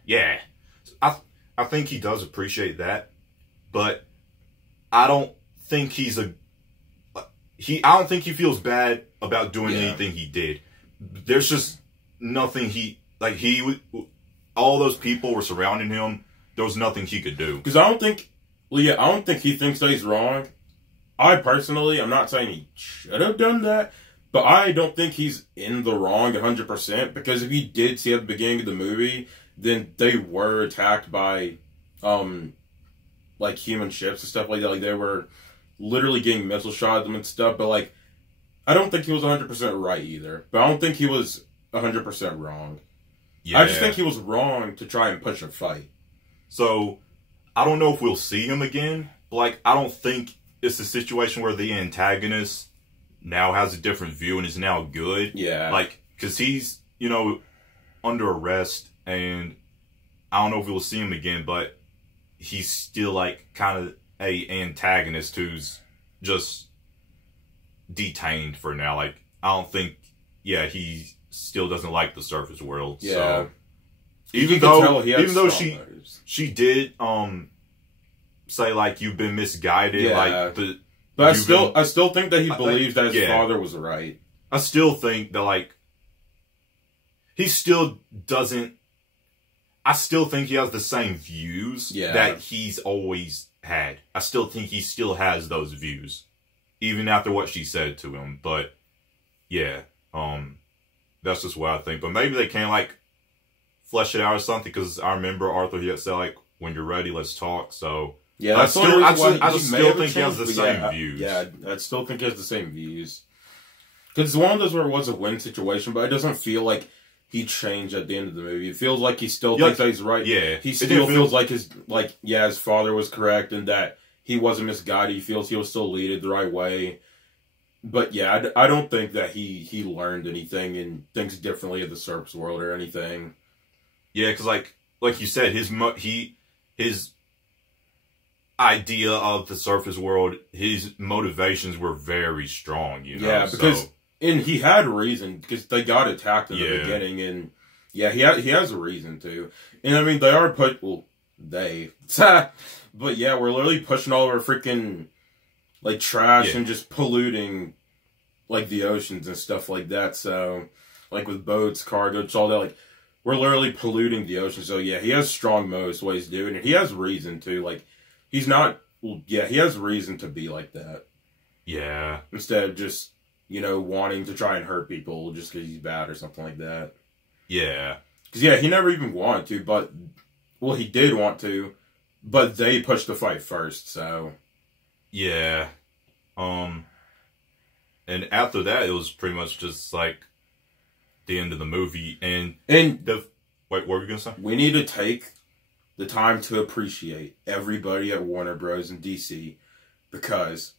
I think he does appreciate that, but I don't think I don't think he feels bad about doing anything he did. There's just nothing all those people were surrounding him. There was nothing he could do. Because I don't think he thinks that he's wrong. I'm not saying he should have done that, but I don't think he's in the wrong 100%, because if he did see at the beginning of the movie, then they were attacked by, like, human ships and stuff like that. Like, they were literally getting missile shot at them and stuff, but, like, I don't think he was 100% right either. But I don't think he was 100% wrong. Yeah. I just think he was wrong to try and push a fight. So, I don't know if we'll see him again. But, like, I don't think it's a situation where the antagonist now has a different view and is now good. Yeah. Like, because he's, under arrest, and I don't know if we'll see him again, but he's still, like, kind of a antagonist who's just detained for now. Like, I don't think, he still doesn't like the surface world. Yeah. So, even though she did say like you've been misguided, but I still think that he believes that his father was right. I still think that like he still doesn't. I still think he has the same views that he's always had. I still think he still has those views, even after what she said to him. But that's just what I think. But maybe they can like flesh it out or something, because I remember Arthur, he had said like, when you're ready, let's talk. So I still think he has the same views. Yeah, I still think he has the same views. Because it's one of those where it was a win situation, but it doesn't feel like he changed at the end of the movie. It feels like he still thinks that he's right. Yeah. He still feels like his father was correct and that he wasn't misguided. He feels he was still leaded the right way. But yeah, I don't think that he learned anything and thinks differently of the surface world or anything. Yeah, because like you said, his idea of the surface world, his motivations were very strong. Yeah, because and he had reason, because they got attacked in the beginning, and he has a reason to. And I mean, they are but yeah, we're literally pushing all of our freaking like trash and just polluting like the oceans and stuff like that. So like with boats, cargo, it's all that, like we're literally polluting the ocean. So yeah, he has strong motives ways to do it, and he has reason to. Like he's not. He has reason to be like that. Yeah. Instead of just wanting to try and hurt people just because he's bad or something like that. Yeah. Because he never even wanted to, but he did want to, but they pushed the fight first. So. Yeah. And after that, it was pretty much just like the end of the movie. And wait, what were we gonna say? We need to take the time to appreciate everybody at Warner Bros. In DC, because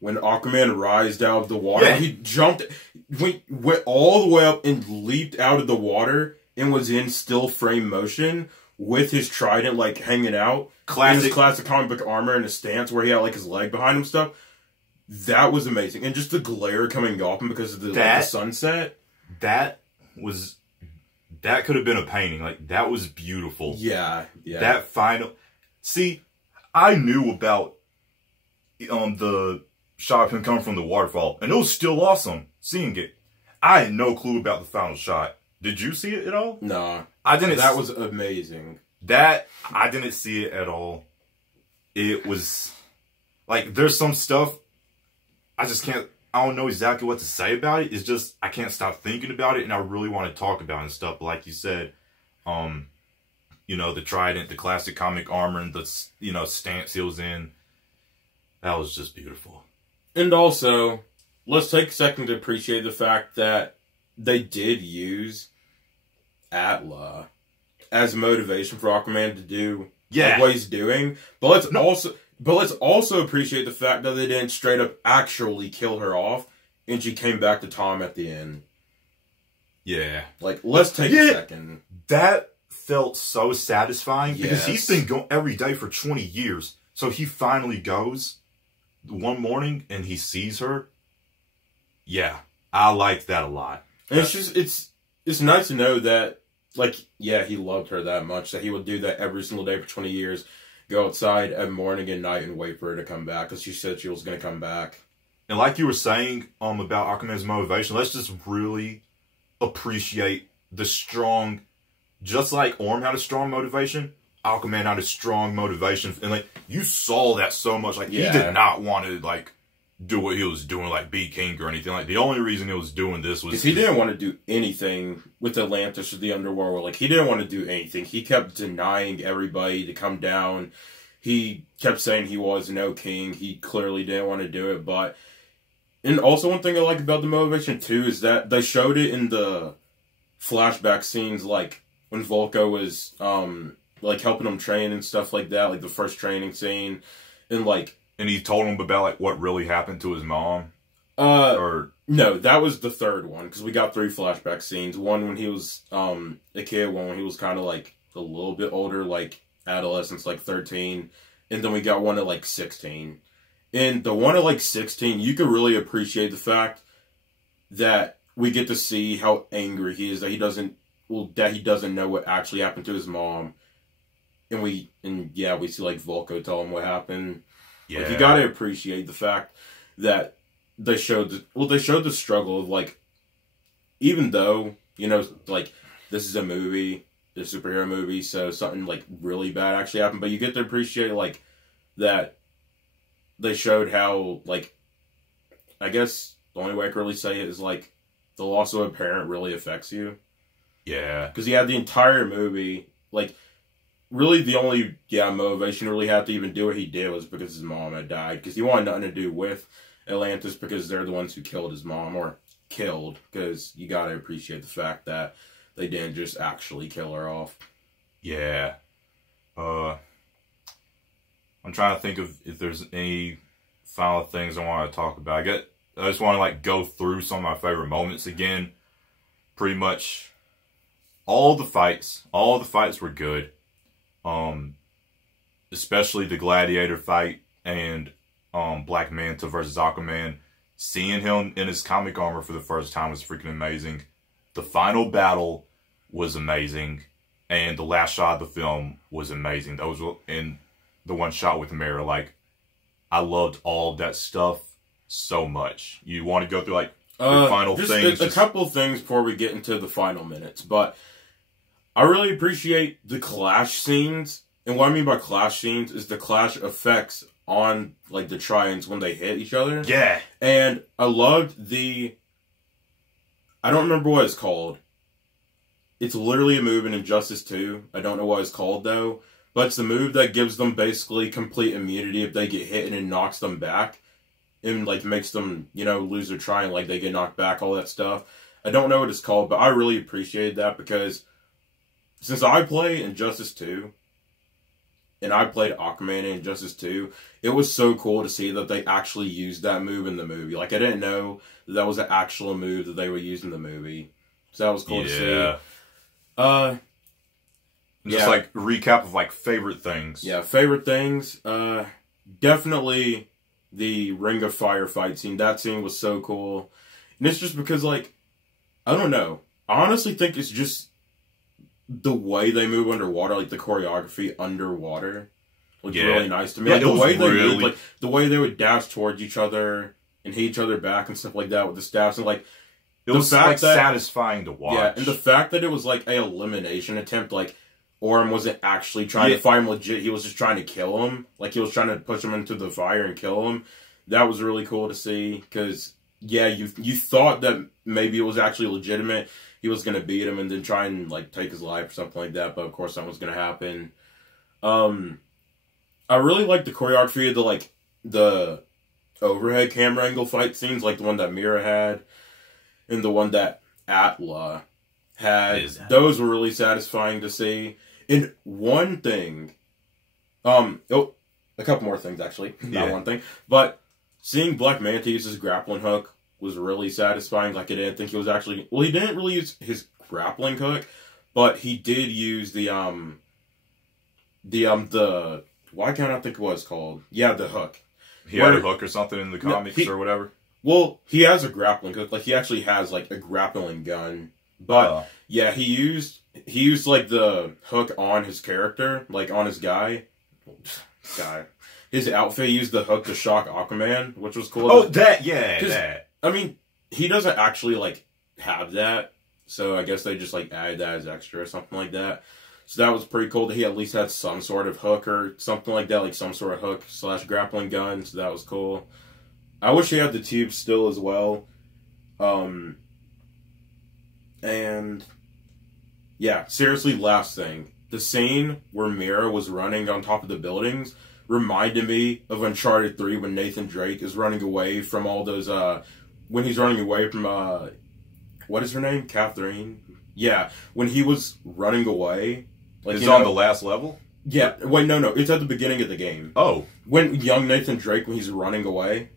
when Aquaman rised out of the water, he jumped, went all the way up and leaped out of the water and was in still frame motion with his trident like hanging out. Classic comic book armor and his stance where he had like his leg behind him and stuff. That was amazing. And just the glare coming off him because of the sunset. That could have been a painting. Like, that was beautiful. Yeah. That final... See, I knew about the shot of him coming from the waterfall, and it was still awesome seeing it. I had no clue about the final shot. Did you see it at all? Nah. I didn't. That was amazing. That I didn't see it at all. It was like there's some stuff I just can't. I don't know exactly what to say about it. It's just I can't stop thinking about it, and I really want to talk about it and stuff. But like you said, you know, the trident, the classic comic armor, and the stance he was in. That was just beautiful. And also, let's take a second to appreciate the fact that they did use Atla as motivation for Aquaman to do what he's doing. But let's also appreciate the fact that they didn't straight up actually kill her off, and she came back to Tom at the end. Yeah. Like, let's take a second. That felt so satisfying because he's been going every day for 20 years. So he finally goes one morning and he sees her. Yeah, I like that a lot. And it's nice to know that, like, yeah, he loved her that much that he would do that every single day for 20 years. Go outside at morning and night and wait for her to come back because she said she was going to come back. And like you were saying about Aquaman's motivation, let's just really appreciate the strong, just like Orm had a strong motivation, Aquaman had a strong motivation. And like you saw that so much. Like he did not want to like do what he was doing, like be king or anything. Like the only reason he was doing this was because he didn't want to do anything with Atlantis or the underworld. Like he didn't want to do anything. He kept denying everybody to come down. He kept saying he was no king. He clearly didn't want to do it. But and also one thing I like about the motivation too is that they showed it in the flashback scenes, like when Volko was like helping him train and stuff like that, like the first training scene, and like. And he told him about like what really happened to his mom. No, that was the third one because we got 3 flashback scenes. One when he was a kid, one when he was kind of like a little bit older, like adolescence, like 13, and then we got one at like 16. And the one at like 16, you could really appreciate the fact that we get to see how angry he is that he doesn't know what actually happened to his mom, and we see like Volko tell him what happened. Yeah. Like, you gotta appreciate the fact that they showed the struggle of, like, even though, you know, like, this is a movie, a superhero movie, so something, like, really bad actually happened, but you get to appreciate, like, that they showed how, like, I guess the only way I can really say it is, like, the loss of a parent really affects you. Yeah. Because he had the entire movie, like, really, the only motivation really had to even do what he did was because his mom had died. Because he wanted nothing to do with Atlantis because they're the ones who killed his mom. Or killed, because you gotta appreciate the fact that they didn't just actually kill her off. Yeah. I'm trying to think of if there's any final things I want to talk about. I just want to like go through some of my favorite moments again. Pretty much all the fights were good. Especially the Gladiator fight and Black Manta versus Aquaman. Seeing him in his comic armor for the first time was freaking amazing. The final battle was amazing, and the last shot of the film was amazing. Those were in the one shot with Mara. Like, I loved all of that stuff so much. You want to go through like the final things? A couple of things before we get into the final minutes, but I really appreciate the clash scenes. And what I mean by clash scenes is the clash effects on, like, the Tridents when they hit each other. Yeah. And I loved I don't remember what it's called. It's literally a move in Injustice 2. I don't know what it's called, though. But it's the move that gives them basically complete immunity if they get hit and it knocks them back. And, like, makes them, you know, lose their Trident, like, they get knocked back, all that stuff. I don't know what it's called, but I really appreciated that because since I play Injustice 2, and I played Aquaman in Injustice 2, it was so cool to see that they actually used that move in the movie. Like, I didn't know that was an actual move that they would use in the movie. So that was cool to see. Just, like, recap of, like, favorite things. Yeah, favorite things. Definitely the Ring of Fire fight scene. That scene was so cool. And it's just because, like, I don't know. I honestly think it's just the way they move underwater, like the choreography underwater, looked really nice to me. Like the way they moved, like the way they would dash towards each other and hit each other back and stuff like that with the staffs, and like It was like satisfying to watch. Yeah, and the fact that it was like a elimination attempt, like Orm wasn't actually trying to fight him legit. He was just trying to kill him. Like, he was trying to push him into the fire and kill him. That was really cool to see. Because, yeah, you thought that maybe it was actually legitimate. He was going to beat him and then try and, like, take his life or something like that. But, of course, that was going to happen. I really like the choreography of the overhead camera angle fight scenes. Like, the one that Mira had. And the one that Atla had. Those were really satisfying to see. And one thing, a couple more things actually, not one thing, but seeing Black Manta use his grappling hook was really satisfying. Like, I didn't think he was actually, well, he didn't really use his grappling hook, but he did use the why can't I think what it's called? Yeah, the hook. He had a hook or something in the comics or whatever. Well, he has a grappling hook. Like, he actually has like a grappling gun. But yeah, he used like the hook on his character, like on his guy. His outfit used the hook to shock Aquaman, which was cool. Oh, that. I mean, he doesn't actually like have that, so I guess they just like added that as extra or something like that. So that was pretty cool that he at least had some sort of hook or something like that, like some sort of hook / grappling gun. So that was cool. I wish he had the tube still as well. And yeah, seriously, last thing. The scene where Mira was running on top of the buildings reminded me of Uncharted 3 when Nathan Drake is running away from all those, when he's running away from, what is her name? Catherine? Yeah, when he was running away. Like, it's on the last level? Yeah, wait, no, it's at the beginning of the game. Oh. When young Nathan Drake, when he's running away.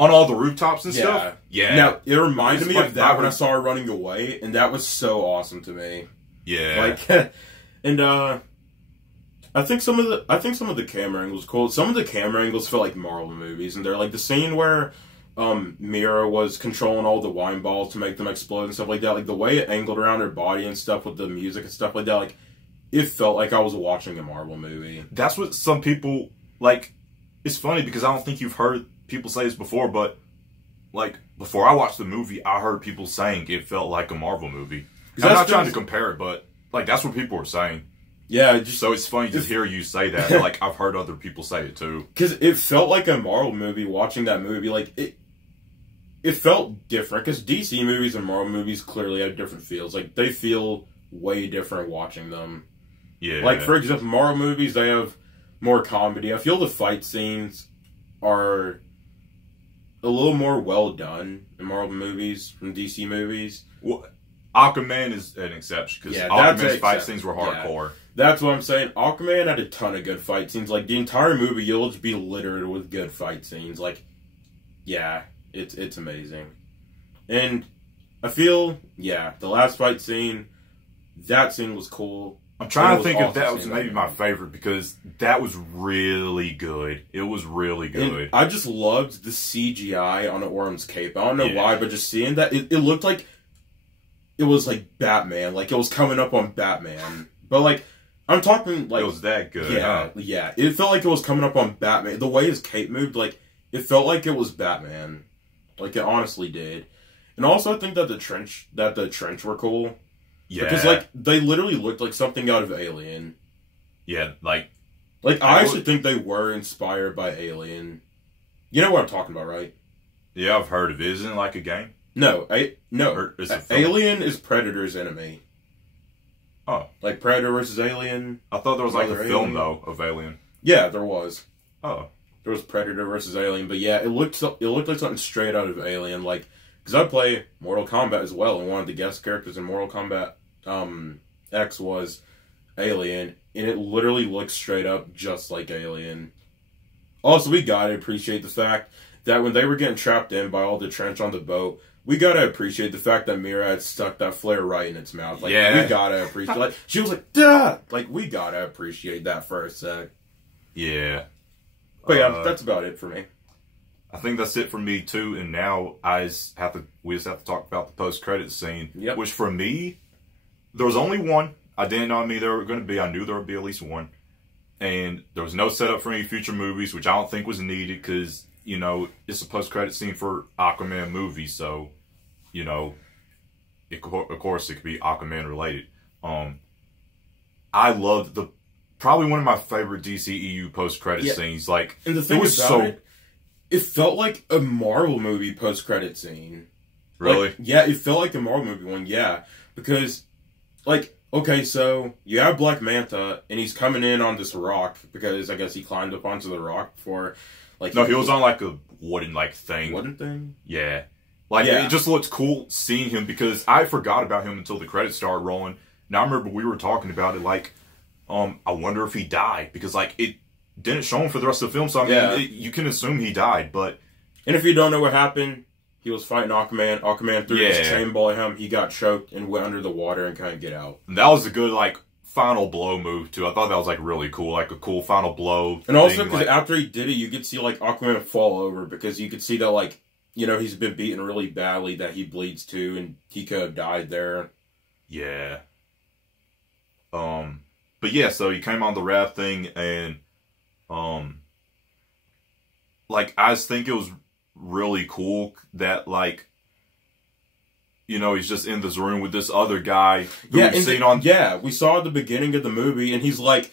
On all the rooftops and stuff? Yeah. Now, it reminded me of that when I saw her running away, and that was so awesome to me. Yeah. Like, and, I think some of the camera angles cool. Some of the camera angles feel like Marvel movies, and they're like the scene where, Mira was controlling all the wine balls to make them explode and stuff like that. Like, the way it angled around her body and stuff with the music and stuff like that, like, it felt like I was watching a Marvel movie. That's what some people, like, it's funny because I don't think you've heard people say this before, but, like, before I watched the movie, I heard people saying it felt like a Marvel movie. I'm not trying to compare it, but, like, that's what people were saying. Yeah. So it's funny to hear you say that. Like, I've heard other people say it, too. Because it felt like a Marvel movie watching that movie. Like, it felt different. Because DC movies and Marvel movies clearly have different feels. Like, they feel way different watching them. Yeah. Like, for example, Marvel movies, they have more comedy. I feel the fight scenes are a little more well done in Marvel movies from DC movies. Well, Aquaman is an exception, because Aquaman's fight scenes were hardcore. Yeah. That's what I'm saying. Aquaman had a ton of good fight scenes. Like, the entire movie, you'll just be littered with good fight scenes. Like, yeah, it's amazing. And I feel, yeah, the last fight scene, that scene was cool. I'm trying to think if that was maybe my favorite, because that was really good. It was really good. And I just loved the CGI on Orm's cape. I don't know why, but just seeing that, it looked like it was like Batman. Like, it was coming up on Batman. But, like, I'm talking, like... It was that good, Yeah. It felt like it was coming up on Batman. The way his cape moved, like, it felt like it was Batman. Like, it honestly did. And also, I think that the trench were cool. Yeah. Because, like, they literally looked like something out of Alien. Yeah, like... Like, I actually think they were inspired by Alien. You know what I'm talking about, right? Yeah, I've heard of it. Isn't it like a game? No. Alien is Predator's enemy. Oh. Like, Predator versus Alien. I thought there was, like, a film, though, of Alien. Yeah, there was. Oh. There was Predator versus Alien. But, yeah, it looked like something straight out of Alien. Like, because I play Mortal Kombat as well, and one of the guest characters in Mortal Kombat X was Alien, and it literally looks straight up just like Alien. Also, we gotta appreciate the fact that when they were getting trapped in by all the trench on the boat, we gotta appreciate the fact that Mira had stuck that flare right in its mouth. Like, we gotta appreciate, like, she was like, duh! Like, we gotta appreciate that for a sec. Yeah. But yeah, that's about it for me. I think that's it for me too, and now we just have to talk about the post-credits scene. Yep. Which for me, there was only one. I didn't know there were going to be. I knew there would be at least one. And there was no setup for any future movies, which I don't think was needed, because, you know, it's a post-credit scene for Aquaman movie, so, you know, of course, it could be Aquaman related. I loved probably one of my favorite DCEU post-credit scenes. Like, and the thing it felt like a Marvel movie post-credit scene. Really? Like, yeah, it felt like a Marvel movie one, yeah. Because, like, okay, so you have Black Manta, and he's coming in on this rock, because I guess he climbed up onto the rock before, like... No, he was on, like, a wooden, like, thing. Wooden thing? Yeah. Like, it just looks cool seeing him, because I forgot about him until the credits started rolling. Now, I remember we were talking about it, like, I wonder if he died, because, like, it didn't show him for the rest of the film, so, I mean, you can assume he died, but... And if you don't know what happened... He was fighting Aquaman. Aquaman threw his chain ball at him. He got choked and went under the water and kind of get out. And that was a good, like, final blow move, too. I thought that was, like, really cool. Like, a cool final blow. And also, because after he did it, you could see, like, Aquaman fall over. Because you could see that, like, you know, he's been beaten really badly, that he bleeds, too. And he could have died there. Yeah. But, yeah, so he came on the raft thing. And, like, I just think it was... really cool that, like, you know, he's just in this room with this other guy who we've seen on... Yeah, we saw at the beginning of the movie, and he's like,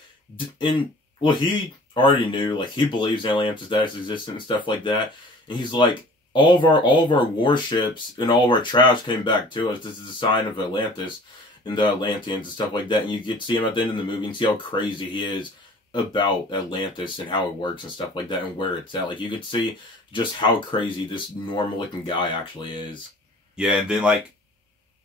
well, he already knew, like, he believes Atlantis does exist and stuff like that, and he's like, all of our warships and all of our trash came back to us. This is a sign of Atlantis and the Atlanteans and stuff like that, and you get to see him at the end of the movie and see how crazy he is about Atlantis and how it works and stuff like that and where it's at. Like, you could see just how crazy this normal-looking guy actually is. Yeah, and then, like,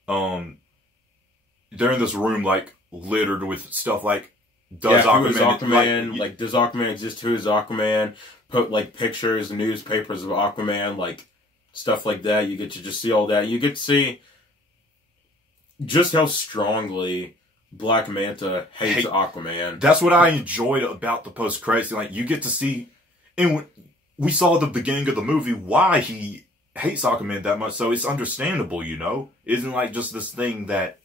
they're in this room, like, littered with stuff like, does Aquaman, like, does Aquaman exist? Who is Aquaman? Put, like, pictures, newspapers of Aquaman, like, stuff like that. You get to just see all that. You get to see just how strongly Black Manta hates Aquaman. That's what I enjoyed about the post-credits. Like, you get to see... And we saw at the beginning of the movie why he hates Aquaman that much, so it's understandable, you know? It isn't like just this thing that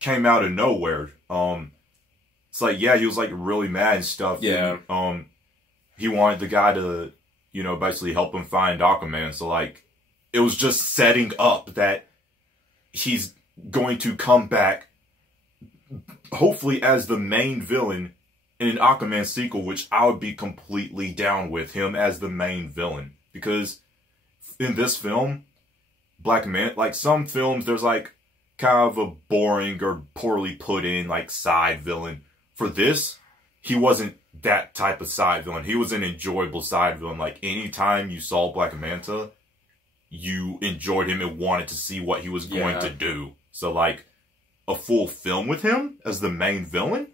came out of nowhere. It's like, yeah, he was, like, really mad and stuff. Yeah. And, he wanted the guy to, you know, basically help him find Aquaman, so, like, it was just setting up that he's going to come back, hopefully as the main villain in an Aquaman sequel, which I would be completely down with him as the main villain. Because in this film, Black Manta, like some films, there's like kind of a boring or poorly put in like side villain. For this, he wasn't that type of side villain. He was an enjoyable side villain. Like anytime you saw Black Manta, you enjoyed him and wanted to see what he was going to do. So like a full film with him as the main villain,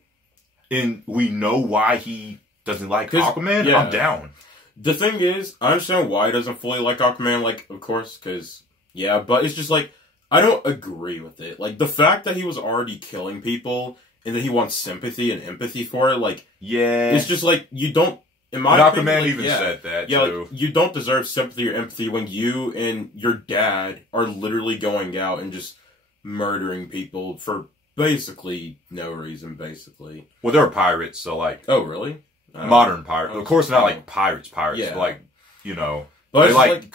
and we know why he doesn't like Aquaman, I'm down. The thing is, I understand why he doesn't fully like Aquaman, like, of course, because, yeah, but it's just, like, I don't agree with it. Like, the fact that he was already killing people, and that he wants sympathy and empathy for it, like, it's just, like, you don't, in my opinion, Aquaman even said that, too. Like, you don't deserve sympathy or empathy when you and your dad are literally going out and just murdering people for basically no reason, basically. Well, they're pirates, so, like... Oh, really? Modern pirates. Of course, not, like, pirates, but, like, you know... But they, like,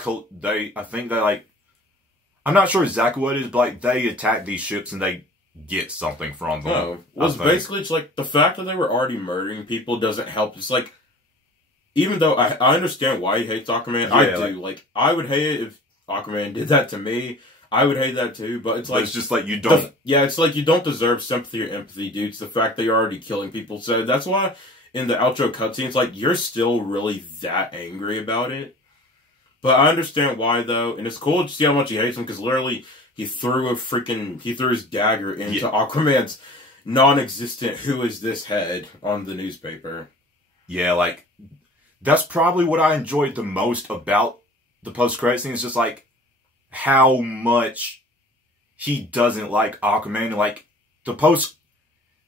I think they, like... I'm not sure exactly what it is, but, like, they attack these ships and they get something from them. No. Well, it's basically, it's like, the fact that they were already murdering people doesn't help. It's like... Even though I understand why he hates Aquaman, I do. Like, I would hate it if Aquaman did that to me. I would hate that too, but it's like... It's just like you don't... it's like you don't deserve sympathy or empathy, dude. It's the fact that you're already killing people. So that's why in the outro cutscene, it's like, you're still really that angry about it. But I understand why, though. And it's cool to see how much he hates him, because literally, he threw his dagger into Aquaman's non-existent "Who is this head" on the newspaper. Yeah, like, that's probably what I enjoyed the most about the post-credit scene. It's just like, how much he doesn't like Aquaman. Like,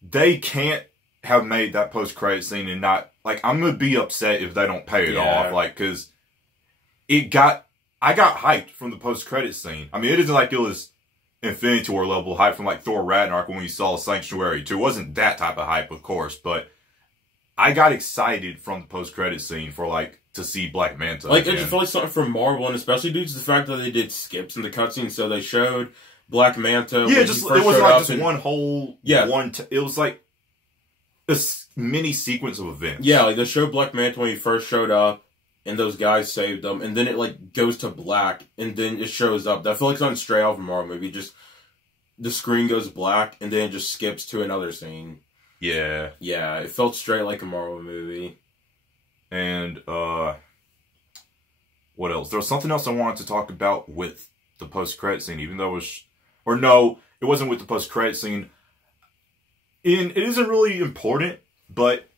they can't have made that post-credit scene and not, like, I'm gonna be upset if they don't pay it off, like, because I got hyped from the post-credit scene. I mean, it isn't like it was Infinity War level hype from, like, Thor Ragnarok when we saw Sanctuary 2. It wasn't that type of hype, of course, but I got excited from the post-credit scene for, like, to see Black Manta. Like, again. it just felt like something from Marvel, and especially due to the fact that they did skips in the cutscenes, so they showed Black Manta. Yeah, just it wasn't like just one whole it was like a mini sequence of events. Yeah, like they showed Black Manta when he first showed up, and those guys saved him, and then it like goes to black, and then it shows up. That felt like something straight out of a Marvel movie. Just the screen goes black, and then it just skips to another scene. Yeah. Yeah, it felt straight like a Marvel movie. And what else? There was something else I wanted to talk about with the post-credit scene, even though it was... Or no, it wasn't with the post-credit scene. It isn't really important, but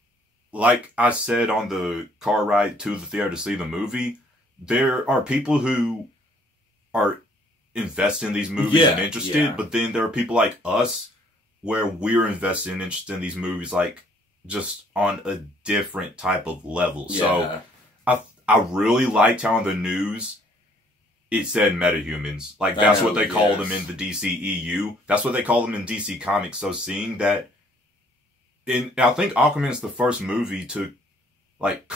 like I said on the car ride to the theater to see the movie, there are people who are invested in these movies and interested, but then there are people like us where we're invested and interested in these movies, like, just on a different type of level. So, I really liked how on the news it said metahumans. Like, that's what they call them in the DCEU. That's what they call them in DC Comics. So, seeing that... I think Aquaman's the first movie to, like,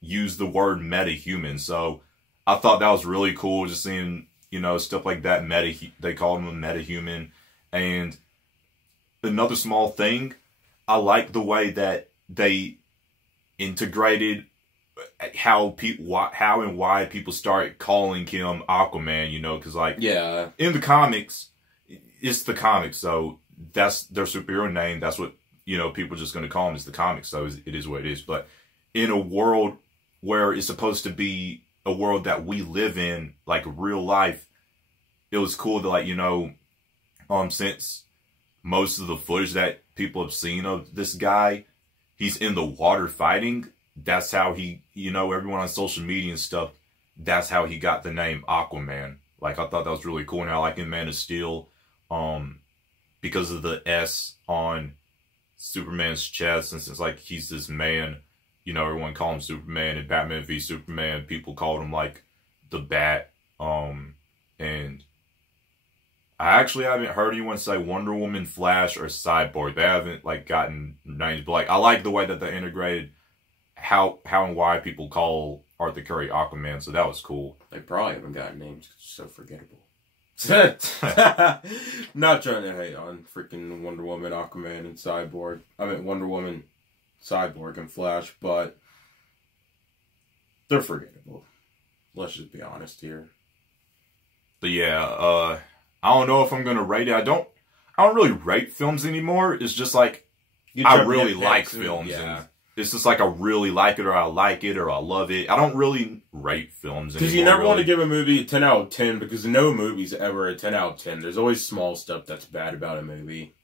use the word metahuman. So, I thought that was really cool, just seeing, you know, stuff like that. They call them a metahuman. And another small thing, I like the way that they integrated how and why people started calling him Aquaman, you know, because, like, in the comics, it's the comics, so that's their superhero name. That's what, you know, people are just going to call him is the comics, so it is what it is. But in a world where it's supposed to be a world that we live in, like real life, it was cool to, like, you know, since most of the footage that people have seen of this guy, he's in the water fighting. That's how he, you know, everyone on social media and stuff, that's how he got the name Aquaman. Like, I thought that was really cool. And I like in Man of Steel, because of the S on Superman's chest, and since, like, he's this man, you know, everyone called him Superman. And Batman v Superman, people called him, like, the Bat. And I actually haven't heard anyone say Wonder Woman, Flash, or Cyborg. They haven't, like, gotten names. But, like, I like the way that they integrated how and why people call Arthur Curry Aquaman. So that was cool. They probably haven't gotten names. It's so forgettable. Not trying to hate on freaking Wonder Woman, Aquaman, and Cyborg. I mean, Wonder Woman, Cyborg, and Flash. But they're forgettable. Let's just be honest here. But yeah, I don't know if I'm gonna rate it. I don't really rate films anymore. It's just like I really like films, and it's just like I really like it, or I like it, or I love it. I don't really rate films anymore. Because you never want to give a movie a 10 out of 10, because no movie's ever a 10 out of 10. There's always small stuff that's bad about a movie.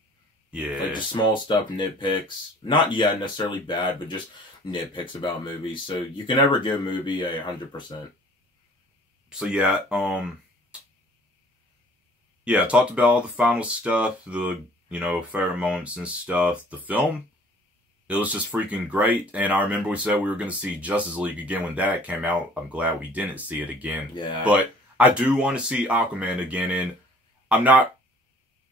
Yeah. Like just small stuff, nitpicks. Not necessarily bad, but just nitpicks about movies. So you can never give a movie 100%. So yeah, I talked about all the final stuff, the, you know, favorite moments and stuff. The film, it was just freaking great. And I remember we said we were going to see Justice League again when that came out. I'm glad we didn't see it again. Yeah. But I do want to see Aquaman again. And I'm not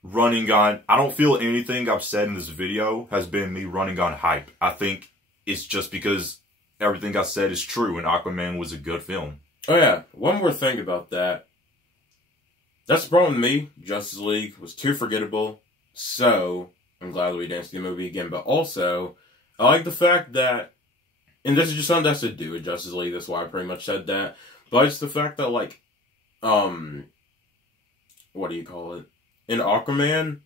running on... I don't feel anything I've said in this video has been me running on hype. I think it's just because everything I said is true and Aquaman was a good film. Oh yeah. One more thing about that. That's the problem with me. Justice League was too forgettable. So, I'm glad that we didn't see the movie again. But also, I like the fact that, and this is just something that's to do with Justice League, that's why I pretty much said that. But it's the fact that, like, what do you call it? In Aquaman,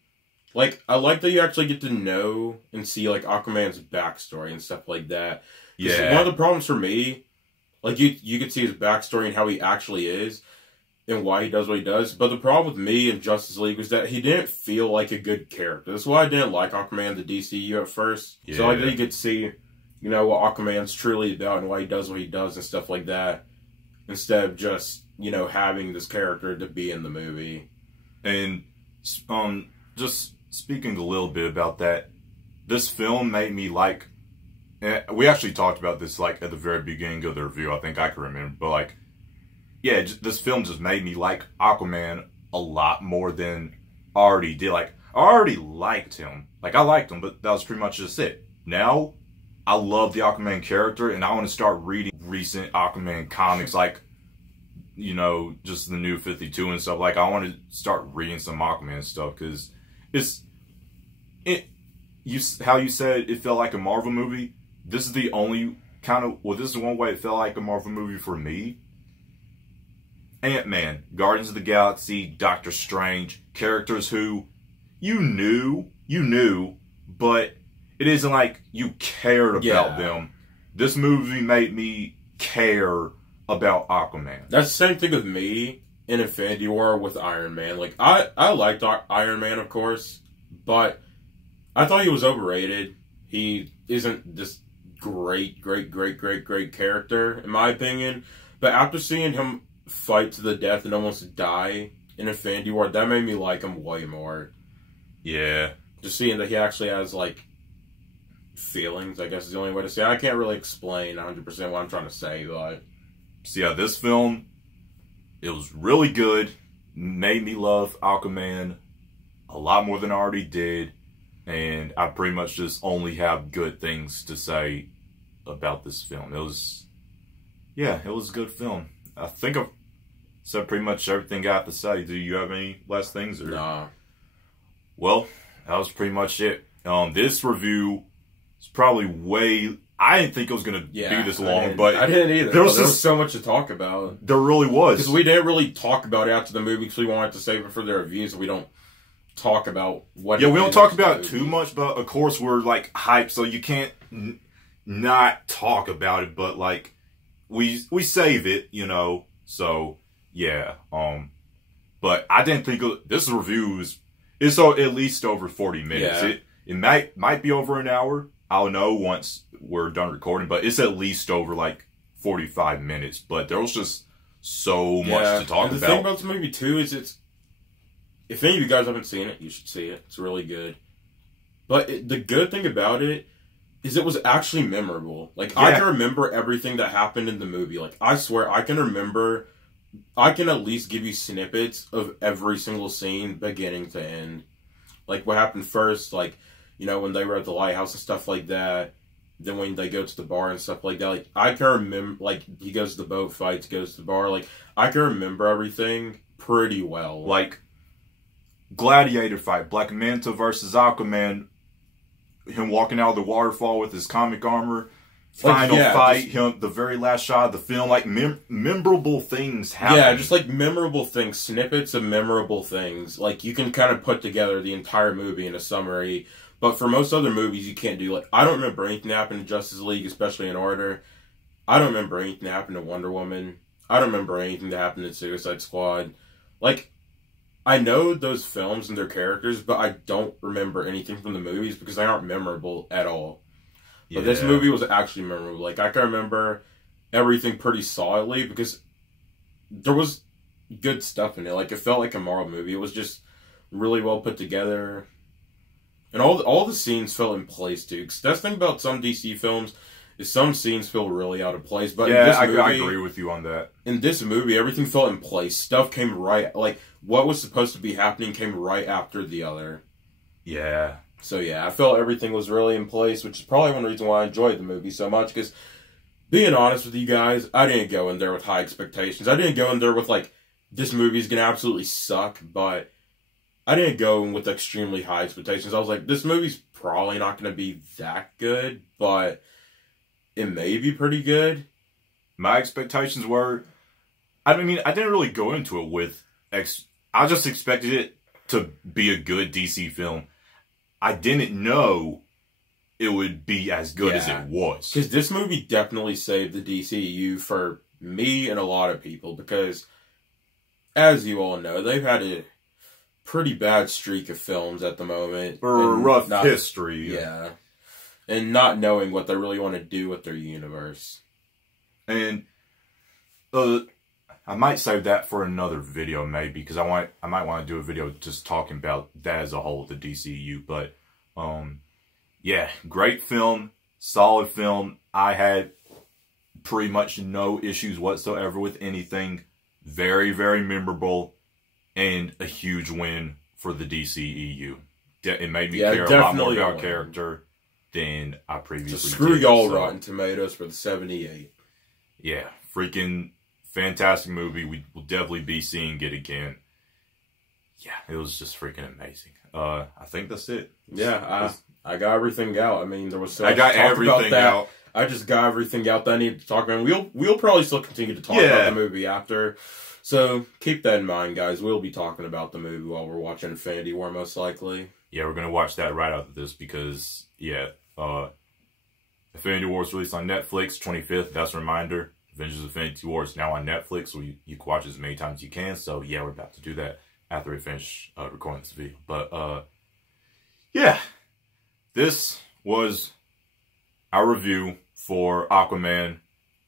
like, I like that you actually get to know and see, like, Aquaman's backstory and stuff like that. Yeah. One of the problems for me, like, you could see his backstory and how he actually is, and why he does what he does. But the problem with me in Justice League was that he didn't feel like a good character. That's why I didn't like Aquaman the DCU at first. Yeah. So I think you could see, you know, what Aquaman's truly about and why he does what he does and stuff like that. Instead of just, you know, having this character to be in the movie. And just speaking a little bit about that, this film made me like... We actually talked about this, like, at the very beginning of the review. I think I can remember. But, like, yeah, this film just made me like Aquaman a lot more than I already did. Like, I already liked him. Like, I liked him, but that was pretty much just it. Now, I love the Aquaman character, and I want to start reading recent Aquaman comics, like, you know, just the new 52 and stuff. Like, I want to start reading some Aquaman stuff, because how you said it felt like a Marvel movie. This is the only this is one way it felt like a Marvel movie for me. Ant-Man, Guardians of the Galaxy, Doctor Strange, characters who you knew, but it isn't like you cared about them. This movie made me care about Aquaman. That's the same thing with me in Infinity War with Iron Man. Like, I liked Iron Man, of course, but I thought he was overrated. He isn't this great character, in my opinion. But after seeing him fight to the death and almost die in Infinity War, that made me like him way more. Yeah. Just seeing that he actually has, like, feelings, I guess is the only way to say it. I can't really explain 100% what I'm trying to say, but... So yeah, this film, it was really good. Made me love Aquaman a lot more than I already did. And I pretty much just only have good things to say about this film. It was a good film. I think I've said pretty much everything I have to say. Do you have any last things? Or? Nah. Well, that was pretty much it. This review is probably way... I didn't think it was going to be this long, but... I didn't either. There was so much to talk about. There really was. Because we didn't really talk about it after the movie, because we wanted to save it for the reviews, so we don't talk about what... Yeah, we don't talk about it too much, but of course we're, like, hyped, so you can't not talk about it, but, like, we save it, you know, so, yeah. But I didn't think... This review it's at least over 40 minutes. Yeah. It might be over an hour. I'll know once we're done recording, but it's at least over like 45 minutes. But there was just so much to talk about. The thing about this movie too is if any of you guys haven't seen it, you should see it. It's really good. But the good thing about it is it was actually memorable. Like, I can remember everything that happened in the movie. Like, I swear, I can at least give you snippets of every single scene, beginning to end. Like, what happened first, like, you know, when they were at the lighthouse and stuff like that. Then when they go to the bar and stuff like that. Like, I can remember, like, he goes to the boat, fights, goes to the bar. Like, I can remember everything pretty well. Like, gladiator fight, Black Manta versus Aquaman, him walking out of the waterfall with his comic armor, final fight, the very last shot of the film, like, memorable things happen. Yeah, just, like, memorable things, snippets of memorable things. Like, you can kind of put together the entire movie in a summary. But for most other movies, you can't do, like, I don't remember anything that happened in Justice League, especially in order. I don't remember anything that happened in Wonder Woman. I don't remember anything that happened in Suicide Squad. Like, I know those films and their characters, but I don't remember anything from the movies because they aren't memorable at all. But this movie was actually memorable. Like, I can remember everything pretty solidly because there was good stuff in it. Like, it felt like a Marvel movie. It was just really well put together. And all the scenes fell in place, too. Because that's the thing about some DC films is some scenes feel really out of place. But in this movie, I agree with you on that. In this movie, everything fell in place. Stuff came right... Like, what was supposed to be happening came right after the other. Yeah. So, yeah, I felt everything was really in place, which is probably one reason why I enjoyed the movie so much. Because, being honest with you guys, I didn't go in there with high expectations. I didn't go in there with, like, this movie's going to absolutely suck, but... I didn't go in with extremely high expectations. I was like, this movie's probably not going to be that good, but it may be pretty good. My expectations were... I mean, I didn't really go into it with... I just expected it to be a good DC film. I didn't know it would be as good as it was. Because this movie definitely saved the DCU for me and a lot of people. Because, as you all know, they've had a pretty bad streak of films at the moment. Or a rough history. Yeah. And not knowing what they really want to do with their universe. And I might save that for another video, maybe, because I might want to do a video just talking about that as a whole, the DCU. But yeah, great film, solid film. I had pretty much no issues whatsoever with anything. Very, very memorable, and a huge win for the DCEU. It made me care a lot more about character. than I previously So screw did. y'all, So, Rotten Tomatoes for the 78. yeah, freaking fantastic movie. We will definitely be seeing it again. Yeah, it was just freaking amazing. I think that's it. Yeah, I got everything out. I mean, there was so much I got to talk everything about that. out. I just got everything out that I needed to talk about. We'll probably still continue to talk about the movie after. So keep that in mind, guys. We'll be talking about the movie while we're watching Infinity War, most likely. Yeah, we're gonna watch that right after this because Infinity War is released on Netflix 25th. That's a reminder. Avengers: Infinity War is now on Netflix, so you can watch it as many times as you can. So yeah, we're about to do that after we finish recording this video. But yeah, this was our review for Aquaman,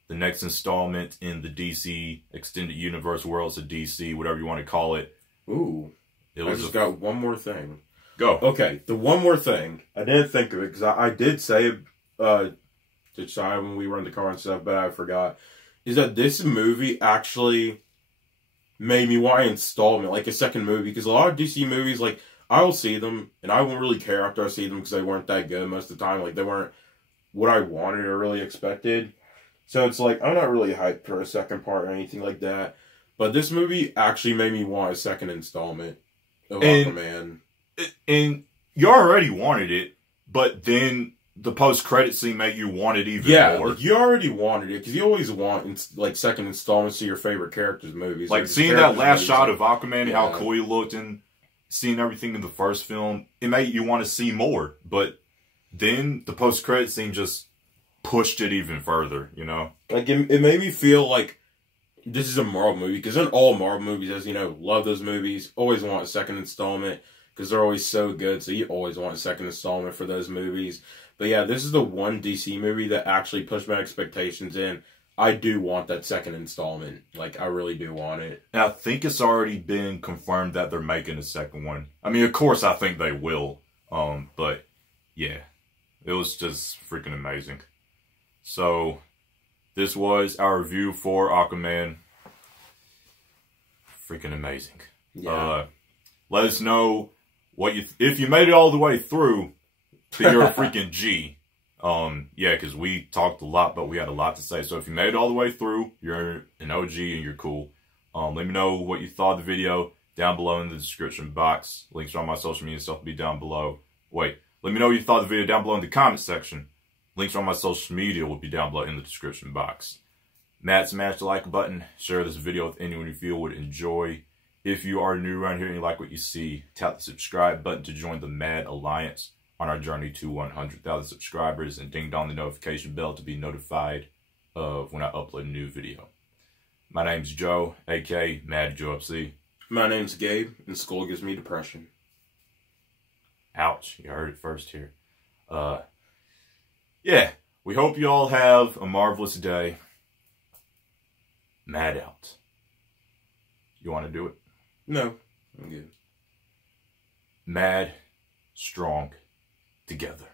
the next installment in the DC Extended Universe Worlds of DC, whatever you want to call it. Ooh, I just got one more thing. Go. Okay, the one more thing. I didn't think of it because I did say to Shai when we were in the car and stuff, but I forgot. Is that this movie actually made me want an installment, like a second movie? Because a lot of DC movies, like, I will see them, and I won't really care after I see them because they weren't that good most of the time. Like, they weren't what I wanted or really expected. So it's like, I'm not really hyped for a second part or anything like that. But this movie actually made me want a second installment of Aquaman. And you already wanted it, but then the post-credit scene made you want it even more. Like, you already wanted it, because you always want, like, second installments to your favorite characters' movies. Like, seeing that last shot of Aquaman and how cool he looked, and seeing everything in the first film, it made you want to see more. But then the post-credit scene just pushed it even further, you know? Like, it made me feel like this is a Marvel movie, because in all Marvel movies, as you know, love those movies, always want a second installment, because they're always so good, so you always want a second installment for those movies. But yeah, this is the one DC movie that actually pushed my expectations in. I do want that second installment. Like, I really do want it. And I think it's already been confirmed that they're making a second one. I mean, of course, I think they will. But yeah, it was just freaking amazing. So, this was our review for Aquaman. Freaking amazing. Yeah. Let us know what if you made it all the way through, then you're a freaking G. Yeah, because we talked a lot, but we had a lot to say. So if you made it all the way through, you're an OG and you're cool. Let me know what you thought of the video down below in the description box. Links to all my social media stuff will be down below. Wait, let me know what you thought of the video down below in the comment section. Links to all my social media will be down below in the description box. Smash the like button. Share this video with anyone you feel would enjoy. If you are new around here and you like what you see, tap the subscribe button to join the Mad Alliance on our journey to 100,000 subscribers, and ding dong the notification bell to be notified of when I upload a new video. My name's Joe, aka Mad Joe FC. My name's Gabe, and school gives me depression. Ouch, you heard it first here. Yeah, we hope you all have a marvelous day. Mad out. You want to do it? No, I'm good. Mad, strong, together.